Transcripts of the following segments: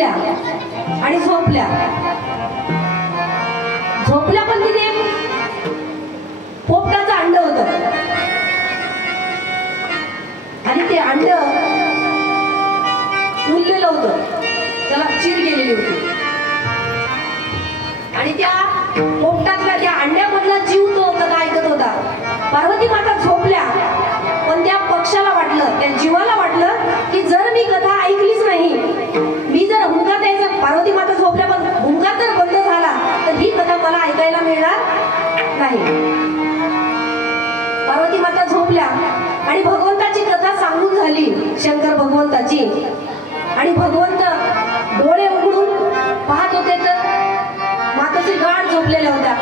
उठल्या आणि झोपल्या. झोपल्या पण तिथे पोपटाचं अंड होतं आणि ते अंड उरलेलं होतं, त्याला चीर गेलेली होती आणि त्या पोपटातल्या त्या अंड्यामधला जीव तो कथा ऐकत होता. पार्वती माता झोपल्या पण त्या पक्षाला वाटलं, त्या जीवाला वाटलं की जर मी कथा ऐकलीच नाही, मी जर हुंकार द्यायचा, पार्वती माता झोपल्या पण हुंकार जर बंद झाला तर ही कथा मला ऐकायला मिळणार नाही. पार्वती माता झोपल्या आणि भगवंताची कथा सांगून झाली, शंकर भगवंताची. आणि भगवंत डोळे उघडून पाहत होते तर माताचे गाढ झोपलेल्या होत्या.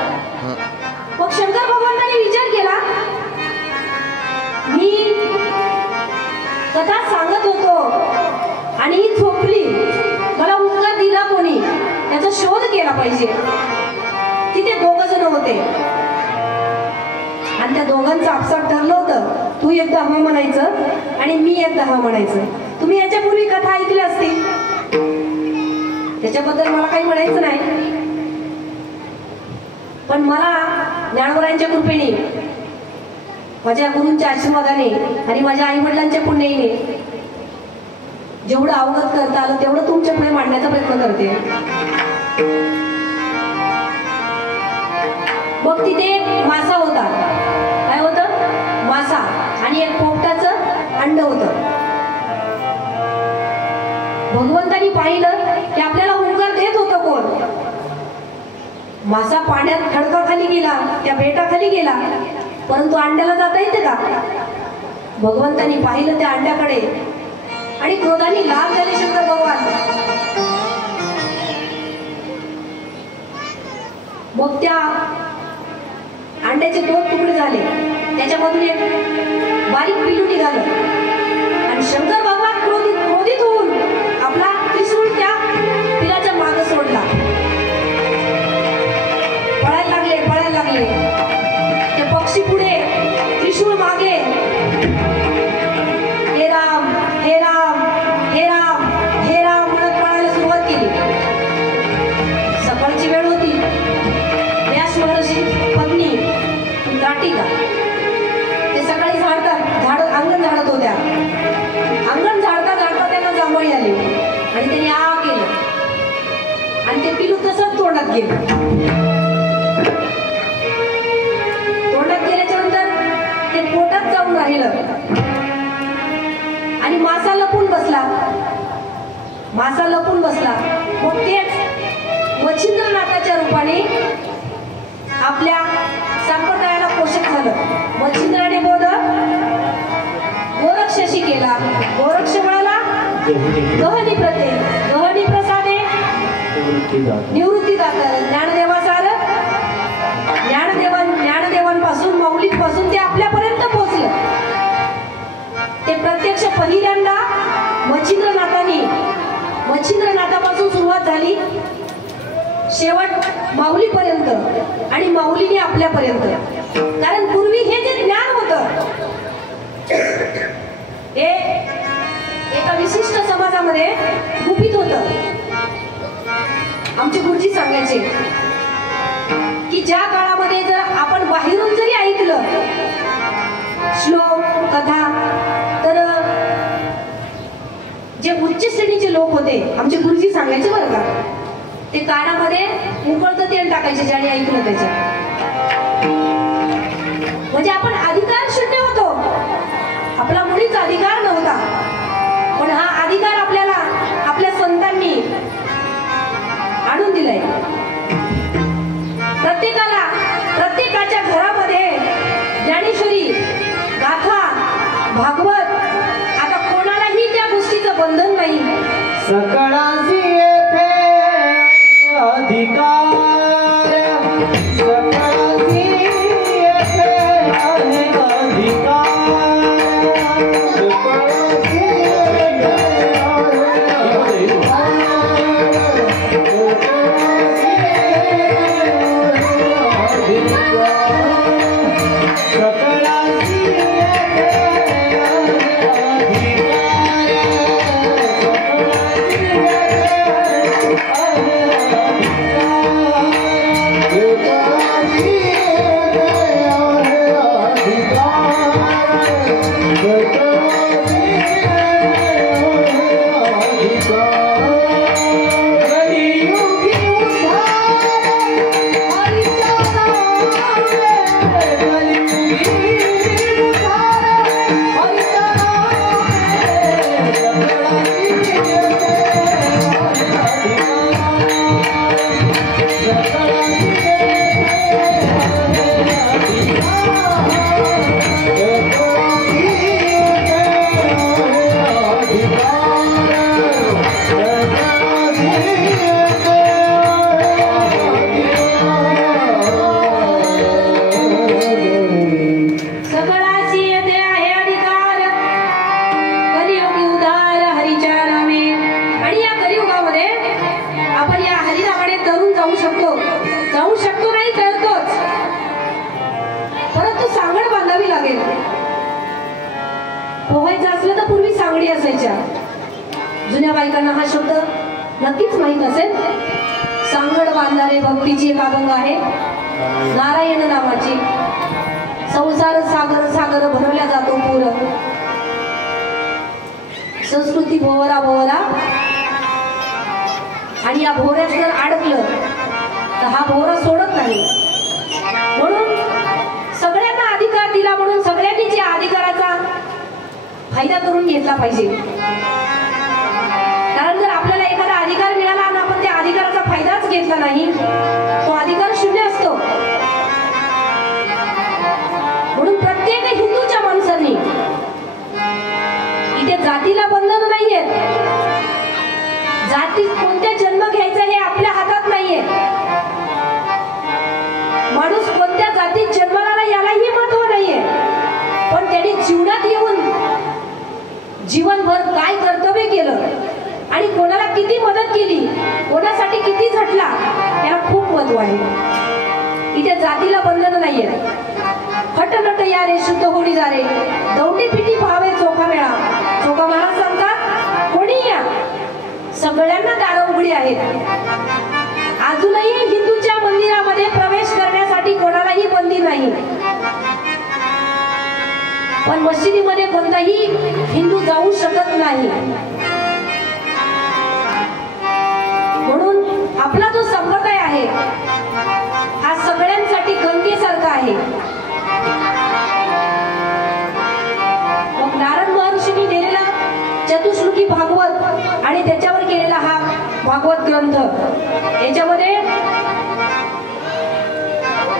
मग शंकर भगवंताने विचार केला, मी कथा सांगत होतो आणि ही झोपली, मला हुंकार दिला कोणी याचा शोध केला पाहिजे. तिथे दोघ जण होते आणि त्या दोघांचं आपसात ठरलं होतं, तू एकदा हा म्हणायचं आणि मी एकदा हा म्हणायचं. तुम्ही याच्यापूर्वी कथा ऐकली असतील, त्याच्याबद्दल मला काही म्हणायचं नाही, पण मला ज्ञानवरांच्या कृपेने, माझ्या गुरूंच्या आशीर्वादाने आणि माझ्या आई वडिलांच्या पुण्याईने जेवढं अवगत करता आलं तेवढं तुमच्या पुढे मांडण्याचा प्रयत्न करते. मग तिथे मासा होता. काय होतं? मासा आणि एक पोपटाचं अंड होतं. भगवंतानी पाहिलं की आपल्याला हुंकार देत होतं कोण. मासा पाण्यात खडकाखाली गेला, त्या बेटाखाली गेला, परंतु अंड्याला जाता येते का? भगवंतानी पाहिलं त्या अंड्याकडे आणि क्रोधाने लाल झाले शंकर भगवान. मग त्या अंड्याचे 2 तुकडे झाले, त्याच्यामधून एक बारीक पिल्लू निघालं आणि शंकर भगवान क्रोधित होऊन आपला त्रिशूळ त्या पिलाच्या मागे सोडला. पळायला लागले ते पक्षी पुढे, त्रिशूळ मागे. हे राम हे राम हे राम हे राम म्हणत पळायला सुरुवात केली. सकाळची वेळ होती. व्यास महर्षी पत्नी राटिका ते सकाळी अंगण झाडत होत्या. अंगण झाडता झाडता त्यांना जांभळी आली आणि त्यांनी आ केलं आणि ते पिलू तसंच तोंडात गेलं. गेल्याच्या नंतर ते पोटात जाऊन राहिलं आणि मासा लपून बसला. मग तेच मच्छिंद्रनाथाच्या रूपाने आपल्या संप्रदायाला पोषक झालं. मच्छिंद्राने बोध गोरक्षशी केला, गोरक्ष मिळाला गहनी प्रते, गहनी प्रसादे निवृत्ती दाता. ज्ञानदेवांपासून माऊलींपासून ते आपल्यापर्यंत पोहोचलं. ते प्रत्यक्ष पहिल्यांदा मच्छिंद्रनाथापासून सुरुवात झाली, शेवट माऊलीपर्यंत आणि माऊलीने आपल्यापर्यंत. कारण पूर्वी हे जे ज्ञान होतं हे एका विशिष्ट समाजामध्ये गुपित होतं. आमचे गुरुजी सांगायचे की ज्या काळामध्ये जर आपण बाहेरून जरी ऐकलं श्लोक कथा, तर जे उच्च श्रेणीचे लोक होते, आमचे गुरुजी सांगायचे बरं का, ते कानामध्ये उकळतं तेल टाकायचे ज्याने ऐकलं त्याच्या. म्हणजे आपण अधिकार शून्य होतो, आपला मुळीच अधिकार नव्हता. पण हा अधिकार आपल्याला आपल्या संतांनी आणून दिलाय. प्रत्येकाच्या घरामध्ये ज्ञानेश्वरी, गाथा, भागवत, आता कोणालाही त्या गोष्टीचं बंधन नाही. सकळांची येथे अधिकार, सकळांची येथे आहे अधिकार. पोहायचं असलं तर पूर्वी सांगडी असायच्या. जुन्या बायकांना हा शब्द नक्कीच माहीत असेल. सांगड बांधारे भक्तीची एक अभंग आहे नारायण नामाची. संसार सागर सागर भरवल्या जातो पूर, संस्कृती भोवरा भोवरा, आणि या भोवऱ्यात जर अडकलं तर हा भोवरा सोडत नाही. म्हणून सगळ्यांना अधिकार दिला, म्हणून सगळ्यांनी या अधिकाराचा फायदा करून घेतला पाहिजे. कारण जर आपल्याला एखादा अधिकार मिळाला आणि आपण त्या अधिकाराचा फायदाच घेतला नाही, तो अधिकार शून्य असतो. म्हणून प्रत्येक हिंदूच्या माणसांनी, इथे जातीला बंधन नाहीये, जाती कोणत्या जन्म घ्यायचा हे आपल्या हातात नाहीये. माणूस कोणत्या जातीत जन्माला आला यालाही महत्व नाहीये, पण त्यांनी जीवनात येऊन जीवनभर काय कर्तव्य केलं आणि कोणाला किती मदत केली, कोणासाठी किती झटला, याला खूप महत्व आहे. इथे जातीला बंधन नाहीये. हट नट या रे शुद्ध होणी जा रे, दौंडी पिटी भावे चोखा मेळा. चोखा महाराज सांगतात कोणी या, सगळ्यांना दारं उघडी आहेत. अजूनही हिंदूच्या मंदिरामध्ये प्रवेश करण्यासाठी कोणालाही बंदी नाही, पण मशिदीमध्ये कोणताही हिंदू जाऊ शकत नाही. म्हणून आपला जो संप्रदाय आहे हा सगळ्यांसाठी गंगेसारखा आहे. मग नारद महर्षींनी दिलेला चतुश्लोकी भागवत आणि त्याच्यावर केलेला हा भागवत ग्रंथ, याच्यामध्ये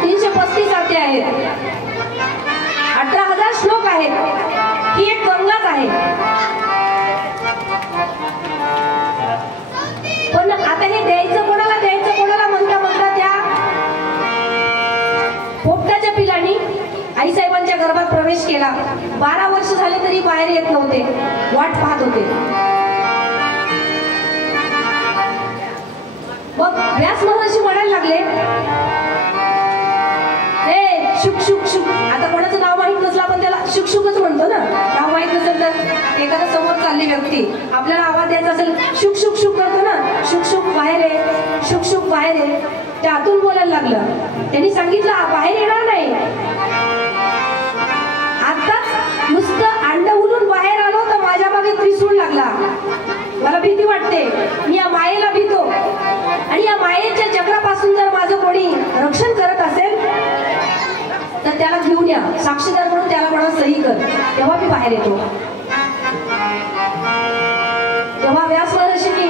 335 अध्याय आहेत, 18,000 श्लोक आहेत. ही एक गंगाच आहे. पण आता हे द्यायचं कोणाला म्हणता म्हणता त्या पोपटाच्या पिलानी आईसाहेबांच्या गर्भात प्रवेश केला. 12 वर्ष झाले तरी बाहेर येत नव्हते, वाट पाहत होते. मग व्यास महर्षी म्हणायला लागले, हे शुक शुक शुक. आता कोणाचं नाव माहित नसलं आपण त्याला शुक शुकच म्हणतो ना. नाव माहित नसेल तर एखादा समोर चालली व्यक्ती आपल्याला आवाज द्यायचा असेल, शुक शुक शुक करतो ना, शुक शुक बाहेर आहे, शुक शुक बाहेर आहे. त्या आतून बोलायला लागलं. त्यांनी सांगितलं बाहेर येणार नाही. आताच नुसतं अंड उलून बाहेर आलो तर माझ्या मागे त्रिशूळ लागला. मला भीती वाटते, मी या मायेला भीतो, आणि या मायेच्या चक्रापासून जर माझं कोणी रक्षण करत असेल तर त्याला घेऊन या, साक्षीदार म्हणून त्याला म्हणा सही कर, तेव्हा मी बाहेर येतो. तेव्हा व्यास महर्षींनी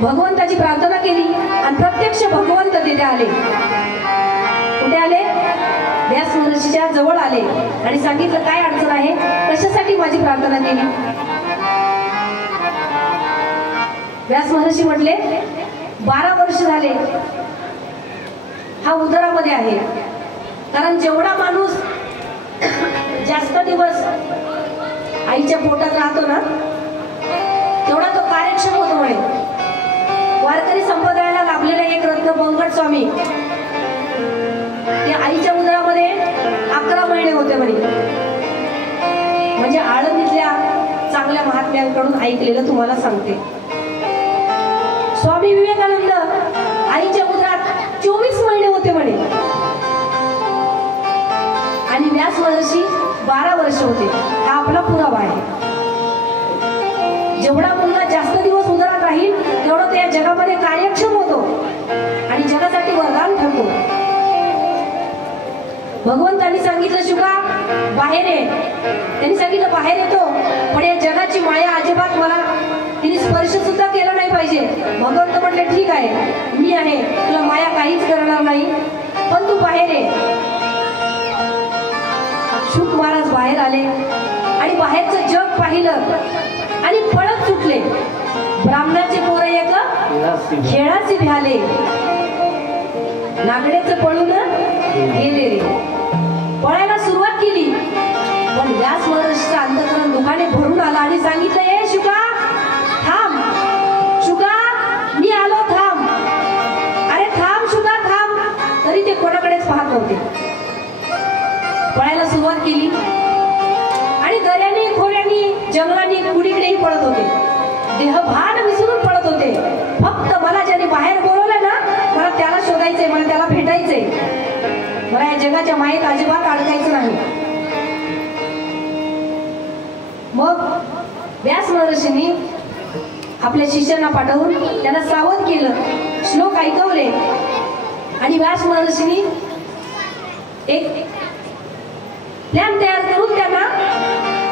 भगवंताची प्रार्थना केली आणि प्रत्यक्ष भगवंत तिथे आले. कुठे आले? व्यास महर्षीच्या जवळ आले आणि सांगितलं काय अडचण आहे, कशासाठी माझी प्रार्थना केली. व्यास महर्षी म्हटले 12 वर्ष झाले हा उदरामध्ये आहे. कारण जेवढा माणूस जास्त दिवस आईच्या पोटात राहतो ना तेवढा तो कार्यक्षम होतो म्हणे. वारकरी संप्रदायाला लाभलेले एक रत्न बंकट स्वामी ते आईच्या उदरामध्ये 11 महिने होते म्हणे. म्हणजे आळंदीतल्या चांगल्या महात्म्यांकडून ऐकलेलं तुम्हाला सांगते. स्वामी विवेकानंद आईच्या उदरात 24 महिने होते म्हणे आणि व्यास महर्षी 12 वर्ष होते. हा आपला पुरावा आहे. जेवढा मुलगा जास्त दिवस उदरात राहील तेवढा त्या जगामध्ये कार्यक्षम होतो आणि जगासाठी वरदान ठरतो. भगवंतांनी सांगितलं शुका बाहेर ये. त्यांनी सांगितलं बाहेर येतो, पण या जगाची माया अजिबात मला तिने स्पर्श सुद्धा केला नाही पाहिजे. भगवंत म्हटले ठीक आहे, मी आहे, तुला माया काहीच करणार नाही, पण तू बाहेर ये. शुक महाराज बाहेर आले आणि बाहेरचं जग पाहिलं आणि पळत सुटले. ब्राह्मणाचे पोरं एक खेळाचे भ्याले, नागड्याचं पळून गेले रे. पळायला सुरुवात केली पण व्यास महर्षीचं अंतःकरण दुखाने भरून आला आणि सांगितलं ए शुका थांब, शुका मी आलो थांब. अरे थांब शुका थांब. तरी ते कोणाकडेच पाहत नव्हते. पळायला सुरुवात केली आणि दऱ्यानी खोऱ्यानी जंगलांनी कुणीकडेही पळत होते, देहभान विसरून पळत होते. फक्त मला ज्याने बाहेर बोलवलं ना, मला त्याला शोधायचंय, मला त्याला भेटायचंय, मला या जगाच्या मायेत अजिबात अडकायचं नाही. मग व्यास महर्षींनी आपल्या शिष्यांना पाठवून त्यांना सावध केलं, श्लोक ऐकवले आणि व्यास महर्षींनी एक प्लॅन तयार करून त्यांना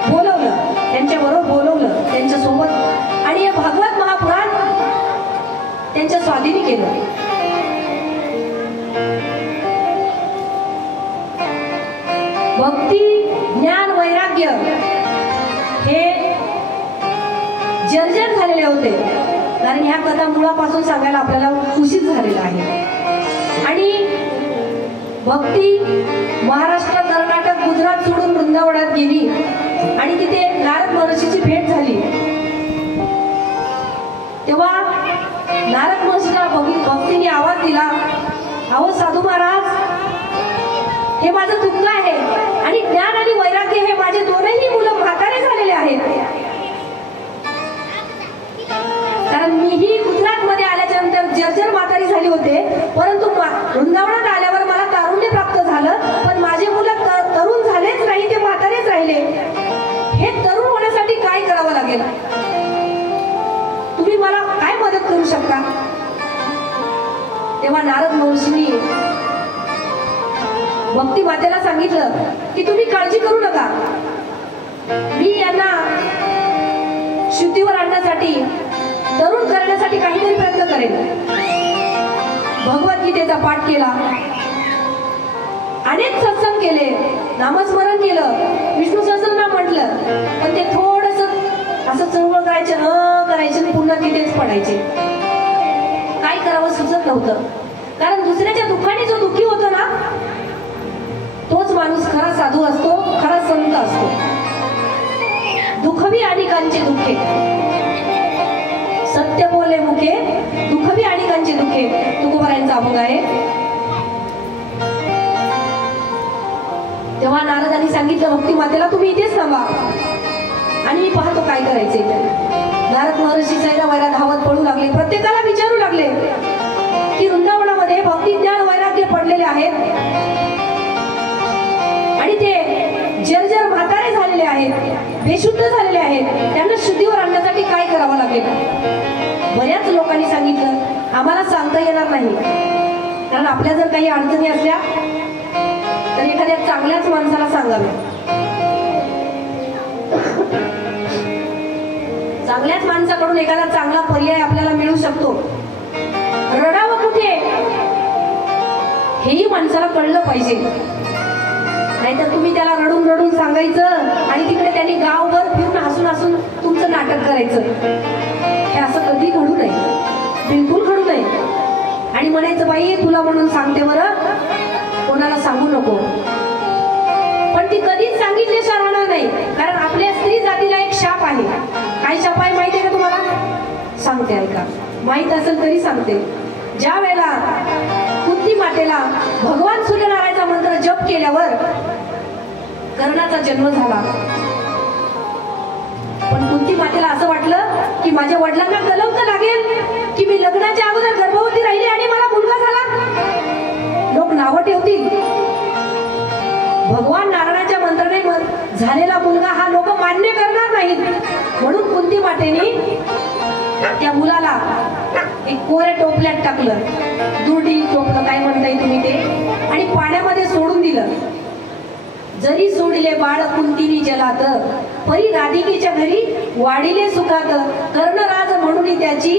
बोलवलं, त्यांच्याबरोबर बोलवलं त्यांच्या सोबत आणि हे भागवत महापुराण त्यांच्या स्वाधीनी केलं. भक्ती ज्ञान वैराग्य हे जर्जर झालेले होते, कारण ह्या कथा मुळापासून सांगायला आपल्याला उशीर झालेला आहे. आणि भक्ती महाराष्ट्र कर्नाटक गुजरात सोडून वृंदावनात गेली आणि तिथे नारद महर्षीची भेट झाली. तेव्हा नारद महर्षीला भक्तीने आवाज दिला, अहो साधू महाराज, हे माझं दुःख आहे आणि ज्ञान आणि वैराग्य हे माझे दोनही मुलं म्हातारे झालेले आहेत. कारण मीही गुजरात मध्ये आल्याच्या नंतर जर्जर म्हातारी झाली होते, परंतु वृंदावनात आल्यावर मला तारुण्य प्राप्त झालं, पण माझे मुलं तरुण झालेच नाही, ते म्हातारेच राहिले. हे तरुण होण्यासाठी काय करावं लागेल? तुम्ही मला काय मदत करू शकता? तेव्हा नारद महर्षींनी भक्ती मातेला सांगितलं की तुम्ही काळजी करू नका, मी यांना शुद्धीवर आणण्यासाठी, तरुण करण्यासाठी काहीतरी प्रयत्न करेन. भगवद्गीतेचा पाठ केला, अनेक सत्संग केले, नामस्मरण केलं, विष्णू सहस्रनाम म्हटलं, पण ते थोडस असं चळवळ करायचे पुन्हा तिथेच पडायचे. काय करावं सुचत नव्हतं, कारण दुसऱ्याच्या दुःखाने जो दुःखी होतो ना, तोच माणूस खरा साधू असतो, खरा संत असतो. दुःखवी अनेकांचे दुःखे, सत्य बोले मुखे, दुःखवी अनेकांचे दुःखे, तुकोबारायांचा अभंग आहे. तेव्हा नारदांनी सांगितलं भक्ती मातेला, तुम्ही इथेच थांबा आणि मी पाहतो काय करायचे. नारद महर्षी सैरावैरा धावत पडू लागले, प्रत्येकाला विचारू लागले की वृंदावनामध्ये भक्ती ज्ञान वैराग्य पडलेले आहेत आणि ते जर्जर म्हातारे झालेले आहेत, बेशुद्ध झालेले आहेत, त्यांना शुद्धीवर आणण्यासाठी काय करावं लागेल? बऱ्याच लोकांनी सांगितलं आम्हाला सांगता येणार नाही, कारण आपल्या जर काही अडचणी असल्या तर एखाद्या चांगल्याच माणसाला सांगावे. चांगल्याच माणसाकडून एखादा चांगला पर्याय आपल्याला मिळू शकतो. रडावं कुठे हेही माणसाला कळलं पाहिजे, नाहीतर तुम्ही त्याला रडून रडून सांगायचं आणि तिकडे त्यांनी गावभर फिरून हसून हसून तुमचं नाटक करायचं. हे असं कधी घडू नये, बिलकुल घडू नये. आणि म्हणायचं बाई तुला म्हणून सांगते बरं, कोणाला सांगू नको. पण ती कधीच सांगितल्याशिवाय राहणार नाही, कारण आपल्या स्त्री जातीला एक शाप आहे. काय शाप आहे माहिती आहे का तुम्हाला? सांगते ऐका, माहित असेल तरी सांगते. ज्या वेळेला कुंती मातेला भगवान सूर्यनारायणचा मंत्र जप केल्यावर कर्णाचा जन्म झाला, पण कुंती मातेला असं वाटलं की माझ्या वडिलांना गलवतं लागेल की मी लग्नाच्या अगोदर गर्भवती राहिली आणि मला मुलगा झाला, लोक नावं ठेवतील. भगवान नारायणाच्या मंत्राने झालेला मुलगा हा लोक मान्य करणार नाहीत, म्हणून कुंती मातेने त्या मुलाला एक कोऱ्या टोपल्यात टाकलं, दुर्डी टोपलं काय म्हणताय तुम्ही ते, आणि पाण्यामध्ये सोडून दिलं. जरी सोडले बाळ कुंतीनी जलात, परी राधिकेच्या घरी वाढिले सुखात, कर्णराज म्हणून त्याची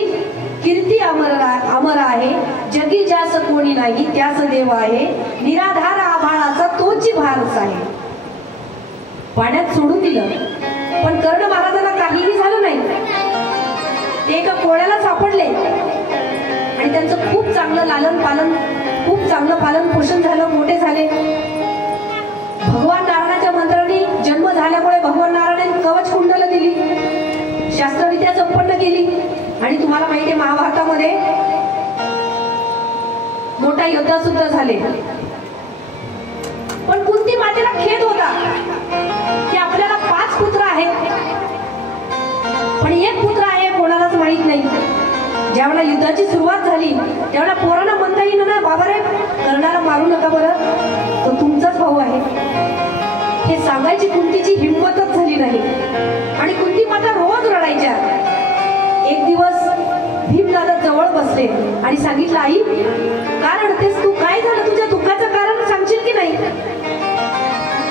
कीर्ती अमर आहे, जगी ज्यास कोणी नाही त्यास देव आहे, निराधार आभाळाचा तोची भारच आहे. पाण्यात सोडून दिलं, पण कर्ण महाराजांना काहीही झालं नाही. ते एका कोळ्याला सापडले आणि त्यांचं खूप चांगलं पालन पोषण झालं, मोठे झाले. भगवान नारायणाच्या मंत्राने जन्म झाल्यामुळे भगवान नारायणाने कवच कुंडल दिली, शास्त्रविद्या संपन्न केली. आणि तुम्हाला माहिती आहे महाभारतामध्ये मोठा योद्धा सुद्धा झाले. पण कुंती मातेला खेद होता की आपल्याला 5 ज्यावेळेला युद्धाची सुरुवात झाली त्यावेळेला पोरांना म्हणता येईल ना, बाबा रे कर्णाला मारू नका बरं, तो तुमचाच भाऊ आहे. हे सांगायची कुंतीची हिंमतच झाली नाही. आणि कुंती माता रोज रडायच्या. एक दिवस भीमदादा जवळ बसले आणि सांगितलं, आई का रडतेस तू, काय झालं, तुझ्या दुःखाचं कारण सांगशील की नाही.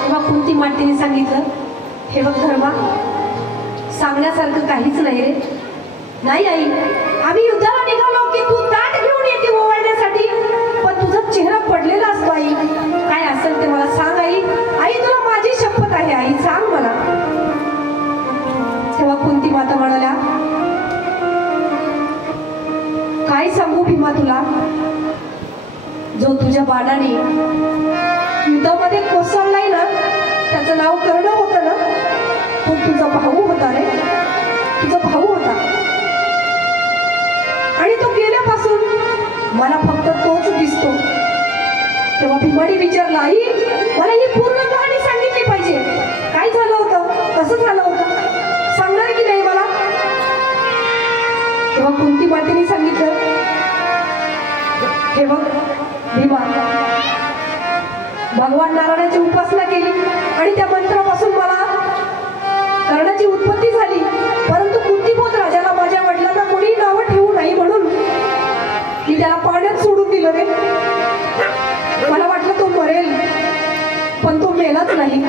तेव्हा कुंती मातेने सांगितलं, हे बघ धर्मा, सांगण्यासारखं काहीच नाही रे. नाही आई, आम्ही युद्धाला निघालो की तू ताट घेऊन येते ओवाळण्यासाठी, पण तुझा चेहरा पडलेला असतो. आई काय असेल ते मला सांग. आई आई तुला माझी शपथ आहे, आई सांग मला. तेव्हा कुंती माता म्हणाल्या, काय सांगू भीमा तुला, जो तुझ्या बाणाने युद्धामध्ये कोसळलाय ना, त्याचं नाव कर्ण होतं ना, तो तुझा भाऊ होता रे, तुझा भाऊ होता. आणि तो गेल्यापासून मला फक्त तोच दिसतो. तेव्हा भीमाने विचारलं, आई मला ही पूर्ण कहाणी सांगितली पाहिजे, काय झालं होतं, कसं झालं होतं, सांगणार की नाही मला. तेव्हा कुंती मातेने सांगितलं, हे बघ भीमा, भगवान नारायणाची उपासना केली आणि त्या मंत्रापासून मला कर्णाची उत्पत्ती झाली. परंतु कुंतीबोध राजाला माझ्या वडिलांना कोणी नावं ठेवू नाही म्हणून मी त्याला पाण्यात सोडून दिलं रे. मला वाटलं तो मरेल, पण तो मेलाच नाही.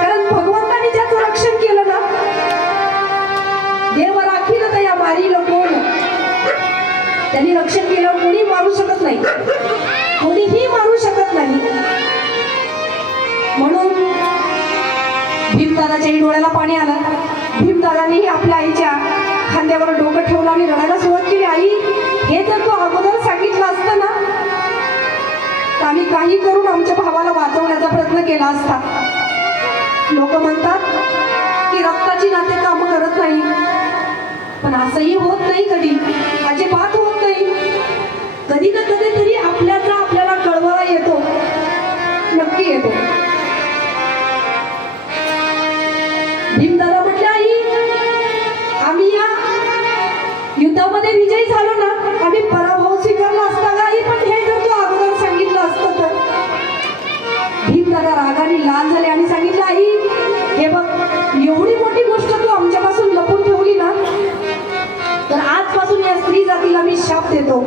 कारण भगवंतानी ज्याचं रक्षण केलं ना, देव राखील तया मारील कोण. त्यांनी रक्षण केलं, कोणी मारू शकत नाही, कोणीही मारू शकत नाही. म्हणून भीमदादाच्याही डोळ्याला पाणी आलं. भीमदादानेही आपल्या आईच्या खांद्यावर डोकं ठेवलं आणि रडायला सुरुवात केली. आई हे जर तू अगोदर सांगितलं असतं ना, तर आम्ही काही करून आमच्या भावाला वाचवण्याचा प्रयत्न केला असता. लोक म्हणतात की रक्ताची नाते काम करत नाही, पण असंही होत नाही, कधी अजिबात होत नाही. कधी ना कधीतरी आपल्याचा आपल्याला कळवळा येतो, नक्की येतो. भीमदादा म्हटलं, आई आम्ही या युद्धामध्ये विजयी झालो ना, आम्ही पराभव स्वीकारला असता का आई, पण हे जर तू अगोदर सांगितलं असतं तर. भीमदादा रागाने लाल झाले आणि सांगितलं, आई हे बघ, एवढी मोठी गोष्ट तू आमच्यापासून लपून ठेवली ना, तर आजपासून या स्त्री जातीला मी शाप देतो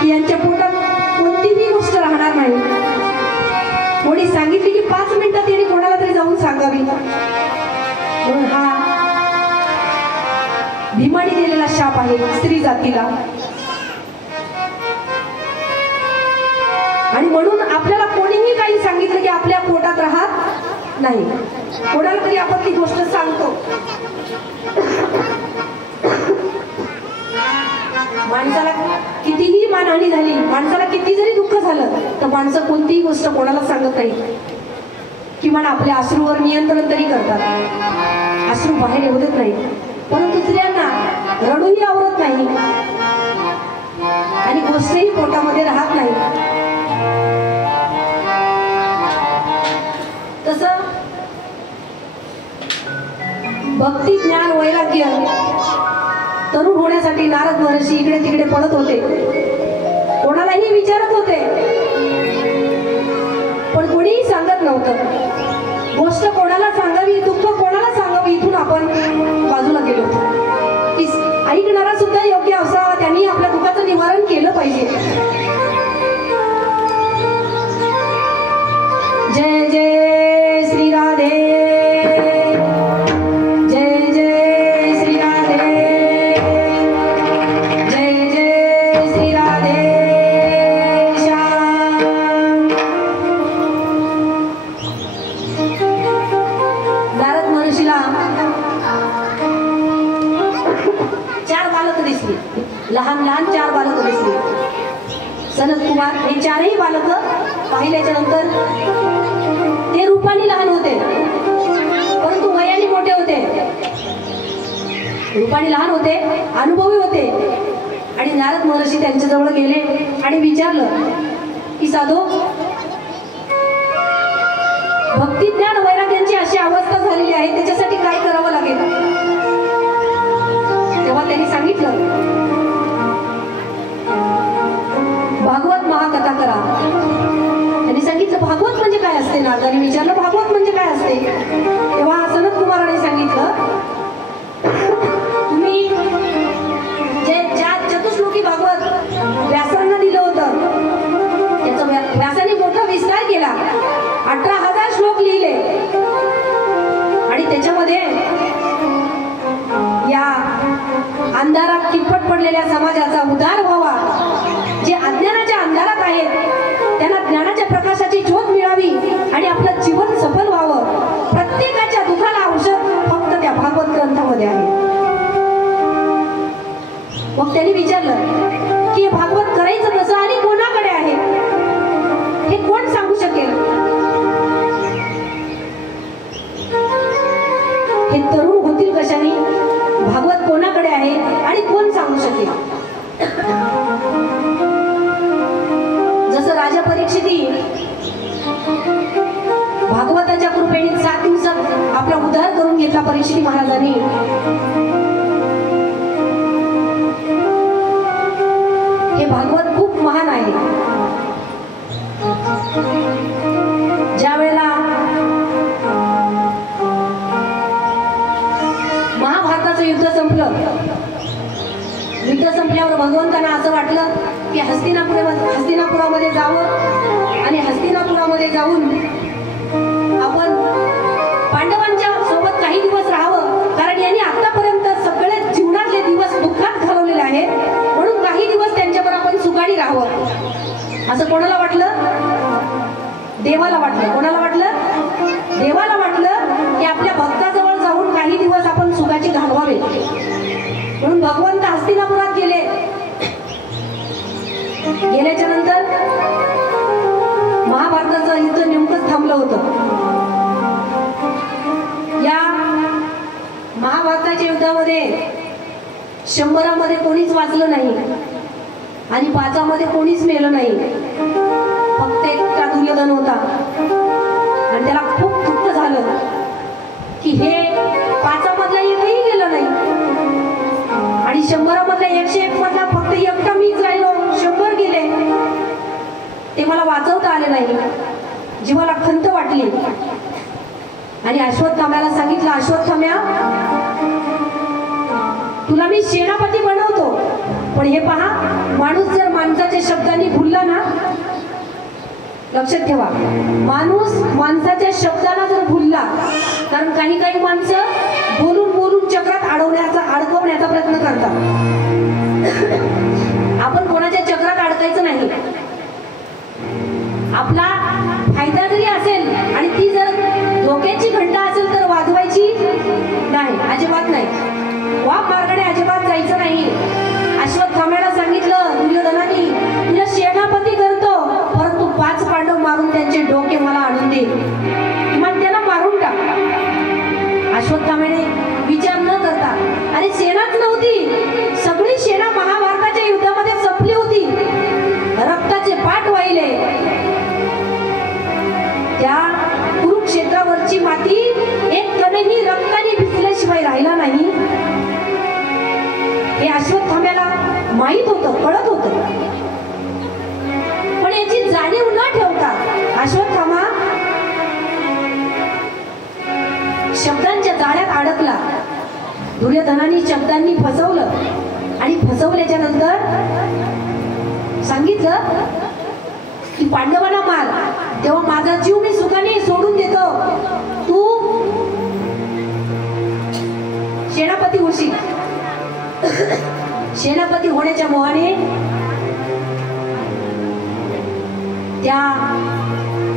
की यांच्या पोटात कोणतीही गोष्ट राहणार नाही. कोणी सांगितली की 5 मिनिटात यांनी कोणाला तरी जाऊन सांगावी. म्हणून हा भीमाने दिलेला शाप आहे स्त्री जातीला. आणि म्हणून आपल्याला कोणीही काही सांगितलं की आपल्या पोटात राहत नाही. कोणाला तरी आपण ती गोष्ट सांगतो. माणसाला कितीही मानहानी झाली, माणसाला किती जरी दुःख झालं, तर माणसं कोणतीही गोष्ट कोणाला सांगत नाही. किमान आपल्या अश्रूवर नियंत्रण तरी करतात, अश्रू बाहेर येऊ देत नाही. परंतु स्त्रियांना रडूही आवडत नाही आणि गोष्टही पोटामध्ये राहत नाही. तसं भक्ती, ज्ञान, वैराग्य तरुण होण्यासाठी नारद महर्षी इकडे तिकडे पडत होते, कोणालाही विचारत होते, पण कोणीही सांगत नव्हतं. गोष्ट कोणाला सांगावी, दुःख कोणाला सांगावी, इथून आपण बाजूला गेलो होतो. ऐकणारा सुद्धा योग्य असावा, त्यांनी आपल्या दुःखाचं निवारण केलं पाहिजे. जय जय श्री राधे, जय जय श्री राधे, जय जय श्री राधे श्याम. नारद महर्षीला 4 बालक दिसली, लहान लहान 4 बालक दिसली. सनत कुमार हे 4ही बालक पाहिल्याच्या नंतर ते रूपाने लहान होते, परंतु वयाने मोठे होते. रूपाने लहान होते, अनुभवी होते. आणि नारद महर्षी त्यांच्या जवळ गेले आणि विचारलं की साधो, भक्ती, ज्ञान, वैराग्यांची अशी अवस्था झालेली आहे, त्याच्यासाठी काय करावं लागेल. तेव्हा त्यांनी सांगितलं महाराजांनी विचारलं भागवत म्हणजे काय असते. तेव्हा सनत कुमाराने सांगितलं, तुम्ही ज्या चतुश्लोकी भागवत व्यासांना दिलं होतं त्याचं व्यासाने मोठा विस्तार केला, 18,000 श्लोक लिहिले आणि त्याच्यामध्ये या अंधारात किटपट पडलेल्या समाजाचा उद्धार व्हावा, जे अज्ञानाच्या अंधारात आहेत त्यांना ज्ञानाच्या प्रकाशाची ज्योत मिळावी आणि आपलं जीवन सफल व्हावं. प्रत्येकाच्या दुःखाला औषध फक्त त्या भागवत ग्रंथामध्ये आहे. मग त्यांनी विचारलं की हे भागवत करायचं कसं आणि कोणाकडे आहे, हे कोण सांगू शकेल. हे तरुण होतील कशाने, भागवत कोणाकडे आहे आणि कोण सांगू शकेल. जसं राजा परीक्षिती भागवताच्या कृपेने 7 दिवसात आपला उद्धार करून घेतला परीक्षिती महाराजांनी. हे भागवत खूप महान आहे. ज्या वेळेला महाभारताचं युद्ध संपलं, युद्ध संपल्यावर भगवंतांना असं वाटलं की हस्तिनापुरामध्ये जावं आणि हस्तिनापुरामध्ये जाऊन आपण पांडवांच्या सोबत काही दिवस राहावं, कारण यांनी आतापर्यंत सगळे जीवनातले दिवस दुःखात घालवलेले आहेत, म्हणून काही दिवस त्यांच्याबरोबर आपण सुखाने राहावं. असं कोणाला वाटलं, देवाला वाटलं. कोणाला वाटलं, देवाला वाटलं की आपल्या भक्ताजवळ जाऊन काही दिवस आपण सुखाचे घालवावे. म्हणून भगवंत हस्तिनापुरात गेले. गेल्याच्या नंतर महाभारताचं युद्ध नेमकंच थांबलं होतं. या महाभारताच्या युद्धामध्ये 100 कोणीच वाचलं नाही आणि 5 कोणीच मेलं नाही, फक्त एकटा दुर्योधन होता. आणि त्याला खूप दुःख झालं की हे 5 एकही गेलं नाही आणि 100 101 फक्त एकटा मीच राहिलो, 100 गेले, ते मला वाचवता आले नाही. जीवाला खंत वाटली आणि अश्वत्थाम्याला सांगितलं, अश्वत्थाम्या तुला मी सेनापती बनवतो, पण हे पहा, माणूस जर माणसाच्या शब्दांनी भुलला ना, लक्षात ठेवा, माणूस माणसाच्या शब्दांना जर भुलला, कारण काही काही माणसं बोलून बोलून चक्रात अडकवण्याचा प्रयत्न करतात. आपण कोणाच्या चक्रात अडकायचं नाही. आपला फायदा जरी असेल आणि ती जर धोक्याची घंटा असेल तर वाजवायची नाही, अजिबात नाही. वाप मार्गाने अजिबात जायचं नाही. अश्वत्थाम्याला सांगितलं दुर्योधनाने, तुला सेनापती करतो, परंतु 5 पांडव मारून त्यांचे डोके मला आणून दे, मग त्याला मारून टाक. अश्वत्थाम्याने विचार न करता, अरे सेनाच नव्हती, सगळी सेना महाभारताच्या युद्धामध्ये संपली होती, रक्ताचे पाठ वाहिले, त्या कुरुक्षेत्रावरची माती एक कणही रक्ताने भिजल्याशिवाय राहिला नाही. हे अश्वत्थाम्याला माहित होतं, कळत होतं, पण याची जाणीव न ठेवता अश्वत्थामा शब्दांच्या जाळ्यात अडकला. दुर्योधनाने शब्दांनी फसवलं आणि फसवल्याच्या नंतर सांगितलं की पांडवांना मार, तेव्हा माझा जीव मी सुखाने सोडून देतो, तू सेनापती होशील. सेनापती होण्याच्या मोहाने त्या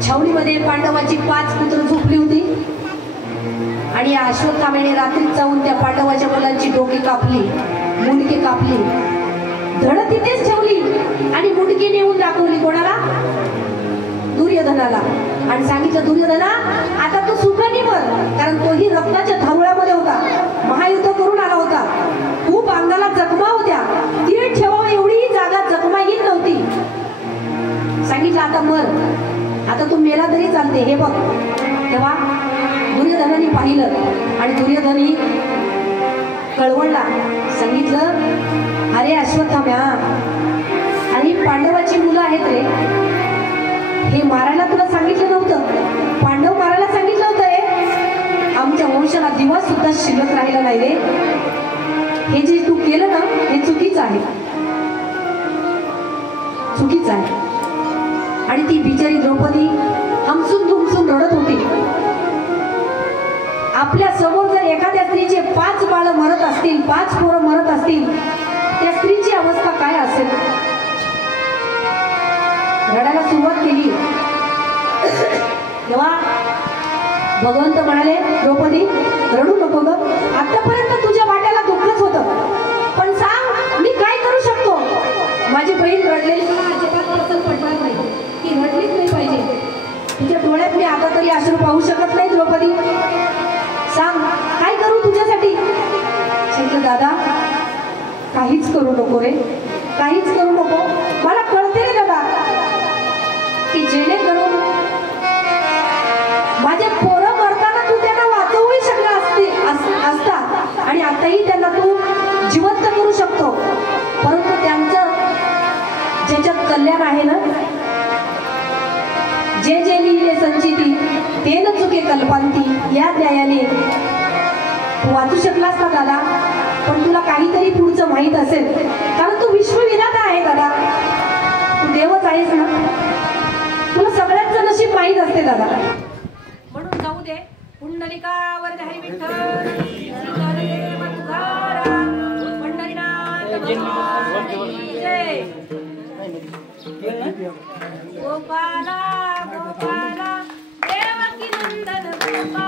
छावणीमध्ये पांडवाची 5 पुत्र झोपली होती आणि अश्वत्थाम्याने रात्री जाऊन त्या पांडवाच्या मुलांची डोकी कापली, मुंडके कापली, धड तिथेच ठेवली आणि मुंडके नेऊन दाखवली कोणाला, दुर्योधनाला, आणि सांगितलं, दुर्योधना आता तू सुखाने मर, कारण तोही रक्ताच्या धारुळ्यामध्ये होता, महायुद्ध करून आला होता, खूप अंगाला जखमा होत्या, तीळ ठेवावं एवढी जागा जखमाहीन नव्हती. सांगितलं आता मर, आता तू मेला तरी चालते, हे बघ. तेव्हा दुर्योधनाने पाहिलं आणि दुर्योधनी कळवळला. सांगितलं, अरे अश्वत्थाम्या, अरे पांडवाची मुलं आहेत रे, हे मारायला तुला सांगितलं नव्हतं, सुद्धा शिल्लक राहिलं नाही रे. हे जे तू केलं ना हे चुकीचं आहे, चुकीचं आहे. आणि ती बिचारी द्रौपदी हमसून धुमसून रडत होती. आपल्या समोर जर एखाद्या स्त्रीचे 5 बाळं मरत असतील, 5 पोरं मरत असतील, त्या स्त्रीची अवस्था काय असेल. रडायला सुरुवात केली तेव्हा भगवंत म्हणाले, द्रौपदी रडू नको ग, आतापर्यंत तुझ्या वाट्याला दुःखच होतं, पण सांग मी काय करू शकतो. माझी बहीण रडलेली अजिबात पसंत पडणार नाही, ती रडलीच नाही पाहिजे. तुझ्या डोळ्यात मी आता तरी अश्रू पाहू शकत नाही द्रौपदी, सांग काय करू तुझ्यासाठी. सांगितलं दादा काहीच करू नको रे, काहीच करू नको. मला कळते रे दादा की जेणेकरून माझे पोरं मरताना तू त्यांना वाचवूही शकला असता आणि आताही त्यांना तू जिवंत करू शकतो, परंतु त्यांचं ज्याच्यात कल्याण आहे ना, जे जे लिहिले संचिती ते न चुके कल्पांती, या न्यायाने तू वाचू शकलास ना दादा. पण तुला काहीतरी पुढचं माहीत असेल, कारण तू विश्वविधाता आहे दादा, तू देवच आहेस ना, तुला सगळ्यांचं नशीब माहीत असते दादा. म्हणून जाऊ दे. पुंडलिकावर हरी विठ्ठल, श्रीदेव तुकाराम, पंढरीनाथ महाराज जय. गोपाला गोपाला देवकी नंदन गोपाला.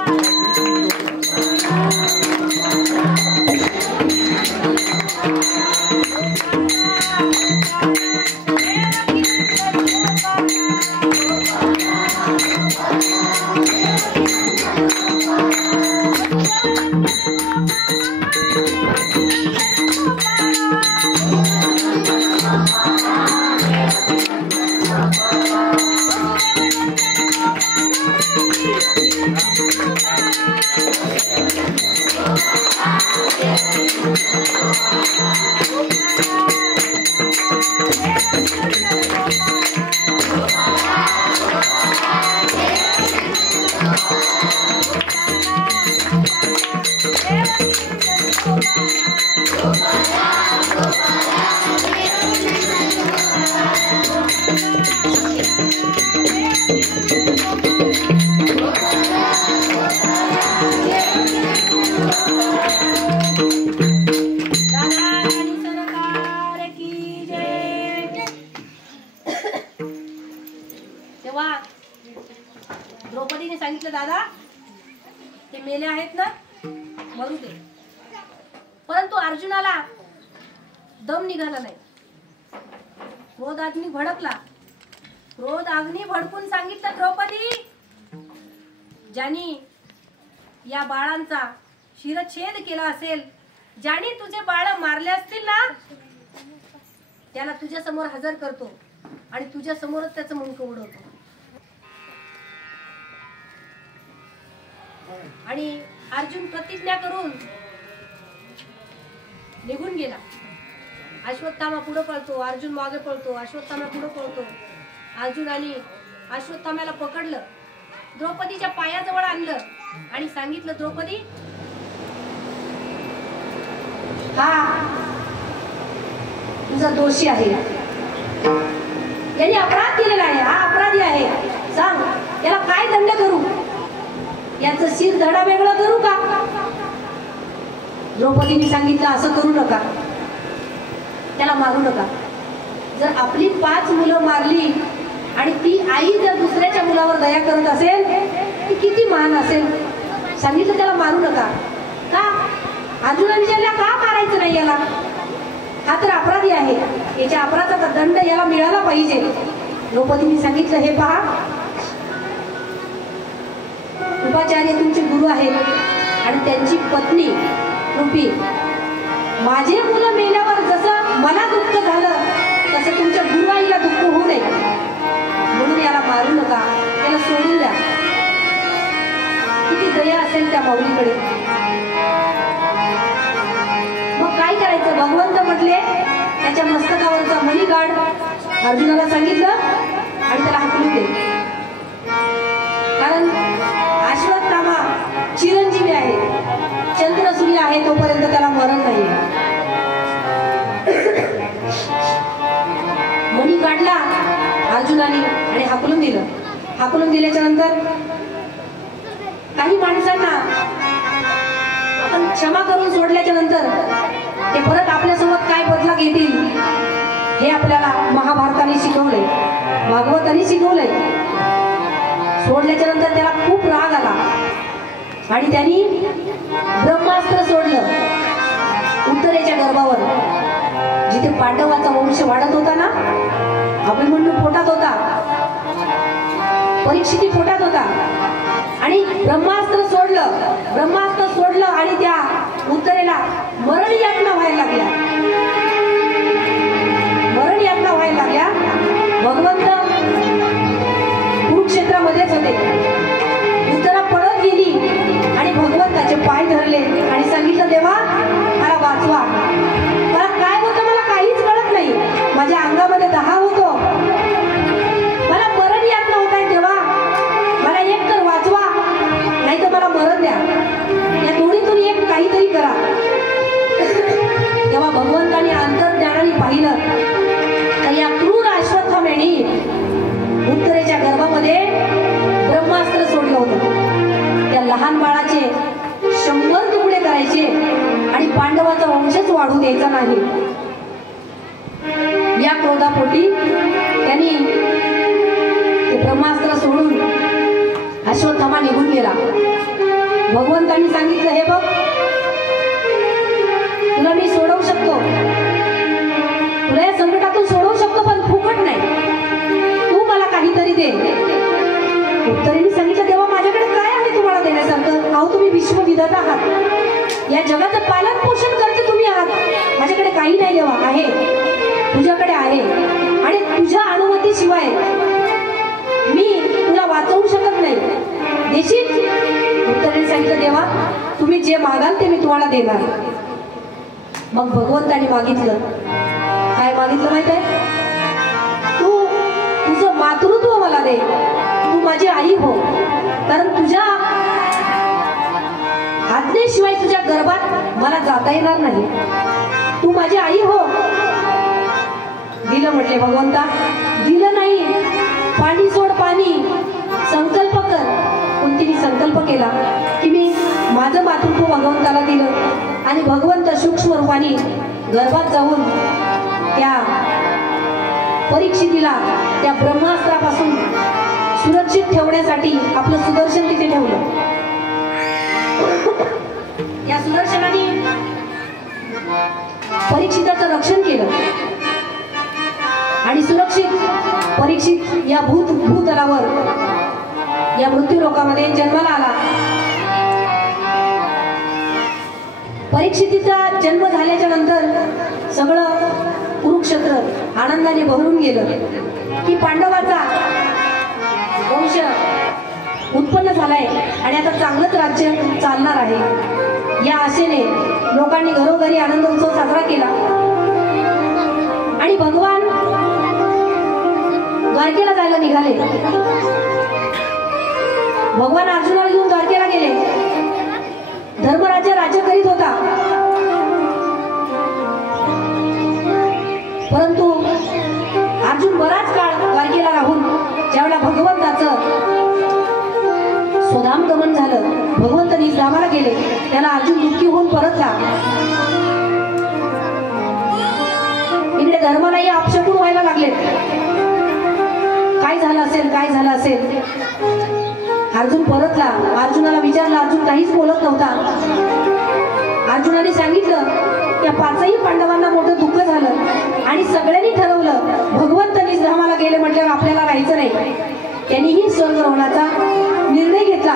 द्रौपदीने सांगितलं दादा ते मेले आहेत ना, मरू दे. परंतु अर्जुनाला दम निघाला नाही. क्रोध अग्नी भडकला. क्रोध अग्नी भडकून सांगितलं, द्रौपदी ज्यानी या बाळांचा शिरच्छेद केला असेल, ज्याने तुझे बाळ मारले असतील ना, त्याला तुझ्या समोर हजर करतो आणि तुझ्या समोरच त्याचं मुंडकं उडवतो. आणि अर्जुन प्रतिज्ञा करून निघून गेला. अश्वत्थामा पुढे पळतो, अर्जुन मागे पळतो, अश्वत्थामा पुढे पळतो. अर्जुनाने अश्वत्थाम्याला पकडलं, द्रौपदीच्या पायाजवळ आणलं आणि सांगितलं, द्रौपदी हा तुझा दोषी आहे, याने अपराध केलेला आहे, हा अपराधी आहे, सांग याला काय दंड करू, याचं शिर धडा वेगळं करू का. द्रौपदीने सांगितलं असं करू नका, त्याला मारू नका. जर आपली 5 मुलं मारली आणि ती आई जर दुसऱ्याच्या मुलावर दया करत असेल, ती किती महान असेल. सांगितलं त्याला मारू नका. का अर्जुनाने विचारल्या का मारायचं नाही याला, हा तर अपराधी आहे, याच्या अपराधाचा दंड याला मिळाला पाहिजे. द्रौपदीने सांगितलं, हे पहा उपाचार्य तुमचे गुरु आहेत आणि त्यांची पत्नी रूपी माझे मुलं मेल्यावर जसं मला दुःख झालं तसं तुमच्या गुरुआईला दुःख होऊ नये, म्हणून याला मारू नका, याला सोडून द्या. किती दया असेल त्या माऊलीकडे. मग काय करायचं, भगवंत म्हटले त्याच्या मस्तकावरचा मणी काढ. अर्जुनाला सांगितलं आणि त्याला हाकलून दे, कारण अश्वत्थामा चिरंजीवी आहे, चंद्र अर्जुनाने आणि हाकलून दिलं. हाकलून दिल्याच्या नंतर काही माणसांना आपण क्षमा करून सोडल्याच्या नंतर ते परत आपल्यासोबत काय बदला घेतील हे आपल्याला महाभारताने शिकवलंय, भागवताने शिकवलंय. सोडल्याच्या नंतर त्याला खूप राग आला आणि त्यांनी ब्रह्मास्त्र सोडलं उत्तरेच्या गर्भावर. जिथे पांडवाचा वंश वाढत होता ना, अभिमन्यू पोटात होता, परीक्षिती पोटात होता आणि ब्रह्मास्त्र सोडलं आणि त्या उत्तरेला मरण यातना व्हायला लागल्या. भगवंत कुरुक्षेत्रामध्येच होते. उत्तरा पळत गेली आणि भगवंताचे पाय धरले आणि सांगितलं, देवा मला वाचवा. मला काय होतं मला काहीच कळत नाही. माझ्या अंगामध्ये दहा होतो, मला मरण यातना होत आहे. देवा मला एक तर वाचवा, नाही तर मला मरण द्या. या दोन्हीतून एक काहीतरी करा. तेव्हा भगवंताने अंतर्ज्ञानाने पाहिलं तर या क्रूर अश्वत्थाम्याने उत्तरेच्या गर्भामध्ये ब्रह्मास्त्र सोडलं होतं. त्या लहान बाळाचे 100 तुकडे करायचे आणि पांडवाचा वंशच वाढू द्यायचा नाही. या क्रोधापोटी त्यांनी ते ब्रह्मास्त्र सोडून अश्वत्थामा निघून गेला. भगवंतांनी सांगितलं, हे बघ तुला मी सोडवू शकतो, तुला या संकटातून सोडवू शकतो, पण फुकट नाही, तू मला काहीतरी दे. उत्तरेने सांगितलं, देवा माझ्याकडे काय आहे तुम्हाला देण्यासारखं? अहो तुम्ही विश्वविधाता आहात, या जगाचं पालन पोषण करते तुम्ही आहात, माझ्याकडे काही नाही देवा. आहे तुझ्याकडे आहे आणि तुझ्या अनुमतीशिवाय मी तुला वाचवू शकत नाही. देशील? उत्तरेने सांगितलं, देवा तुम्ही जे मागाल ते मी तुम्हाला देणार. मग भगवंताने मागितलं, काय मागितलं माहित आहे? तुझं मातृत्व मला दे, तू माझी आई हो, कारण तुझ्या आज्ञेशिवाय तुझ्या गर्भात मला जाता येणार नाही. तू माझी आई हो. दिलं म्हटले भगवंता. दिलं नाही, पाणी सोड पाणी, संकल्प कर. कुंतीने संकल्प केला की मी माझं मातृत्व भगवंताला दिलं आणि भगवंत सूक्ष्म रूपाने गर्भात जाऊन त्या परीक्षितीला त्या ब्रह्मास्त्रापासून सुरक्षित ठेवण्यासाठी आपलं सुदर्शन तिथे ठेवलं. या सुदर्शनाने परीक्षिताचं रक्षण केलं आणि सुरक्षित परीक्षित या भूतलावर या मृत्यू लोकामध्ये जन्माला आला. परीक्षितीचा जन्म झाल्याच्या नंतर सगळं कुरुक्षेत्र आनंदाने भरून गेलं की पांडवाचा वंश उत्पन्न झालाय आणि आता चांगलंच राज्य चालणार आहे. या आशेने लोकांनी घरोघरी आनंद उत्सव साजरा केला आणि भगवान द्वारकेला जायला निघाले. भगवान अर्जुनाला घेऊन द्वारकेला गेले. धर्मराज्य राज्य करीत होता, परंतु अर्जुन बराच काळ द्वारकेला राहून ज्यावेळेला भगवंताचं स्वधामगमन झालं, भगवंत निजधामाला गेले, त्याला अर्जुन दुःखी होऊन परतला. इकडे धर्मालाही अपशकुन व्हायला लागले. काय झालं असेल. अर्जुन परतला. अर्जुनाला विचारलं, अर्जुन काहीच बोलत नव्हता. अर्जुनाने सांगितलं त्या पाचही पांडवांना मोठं दुःख झालं आणि सगळ्यांनी ठरवलं भगवंत निजधामाला गेले म्हटल्यावर आपल्याला राहायचं नाही. त्यांनीही स्वर्गरोहणाचा निर्णय घेतला.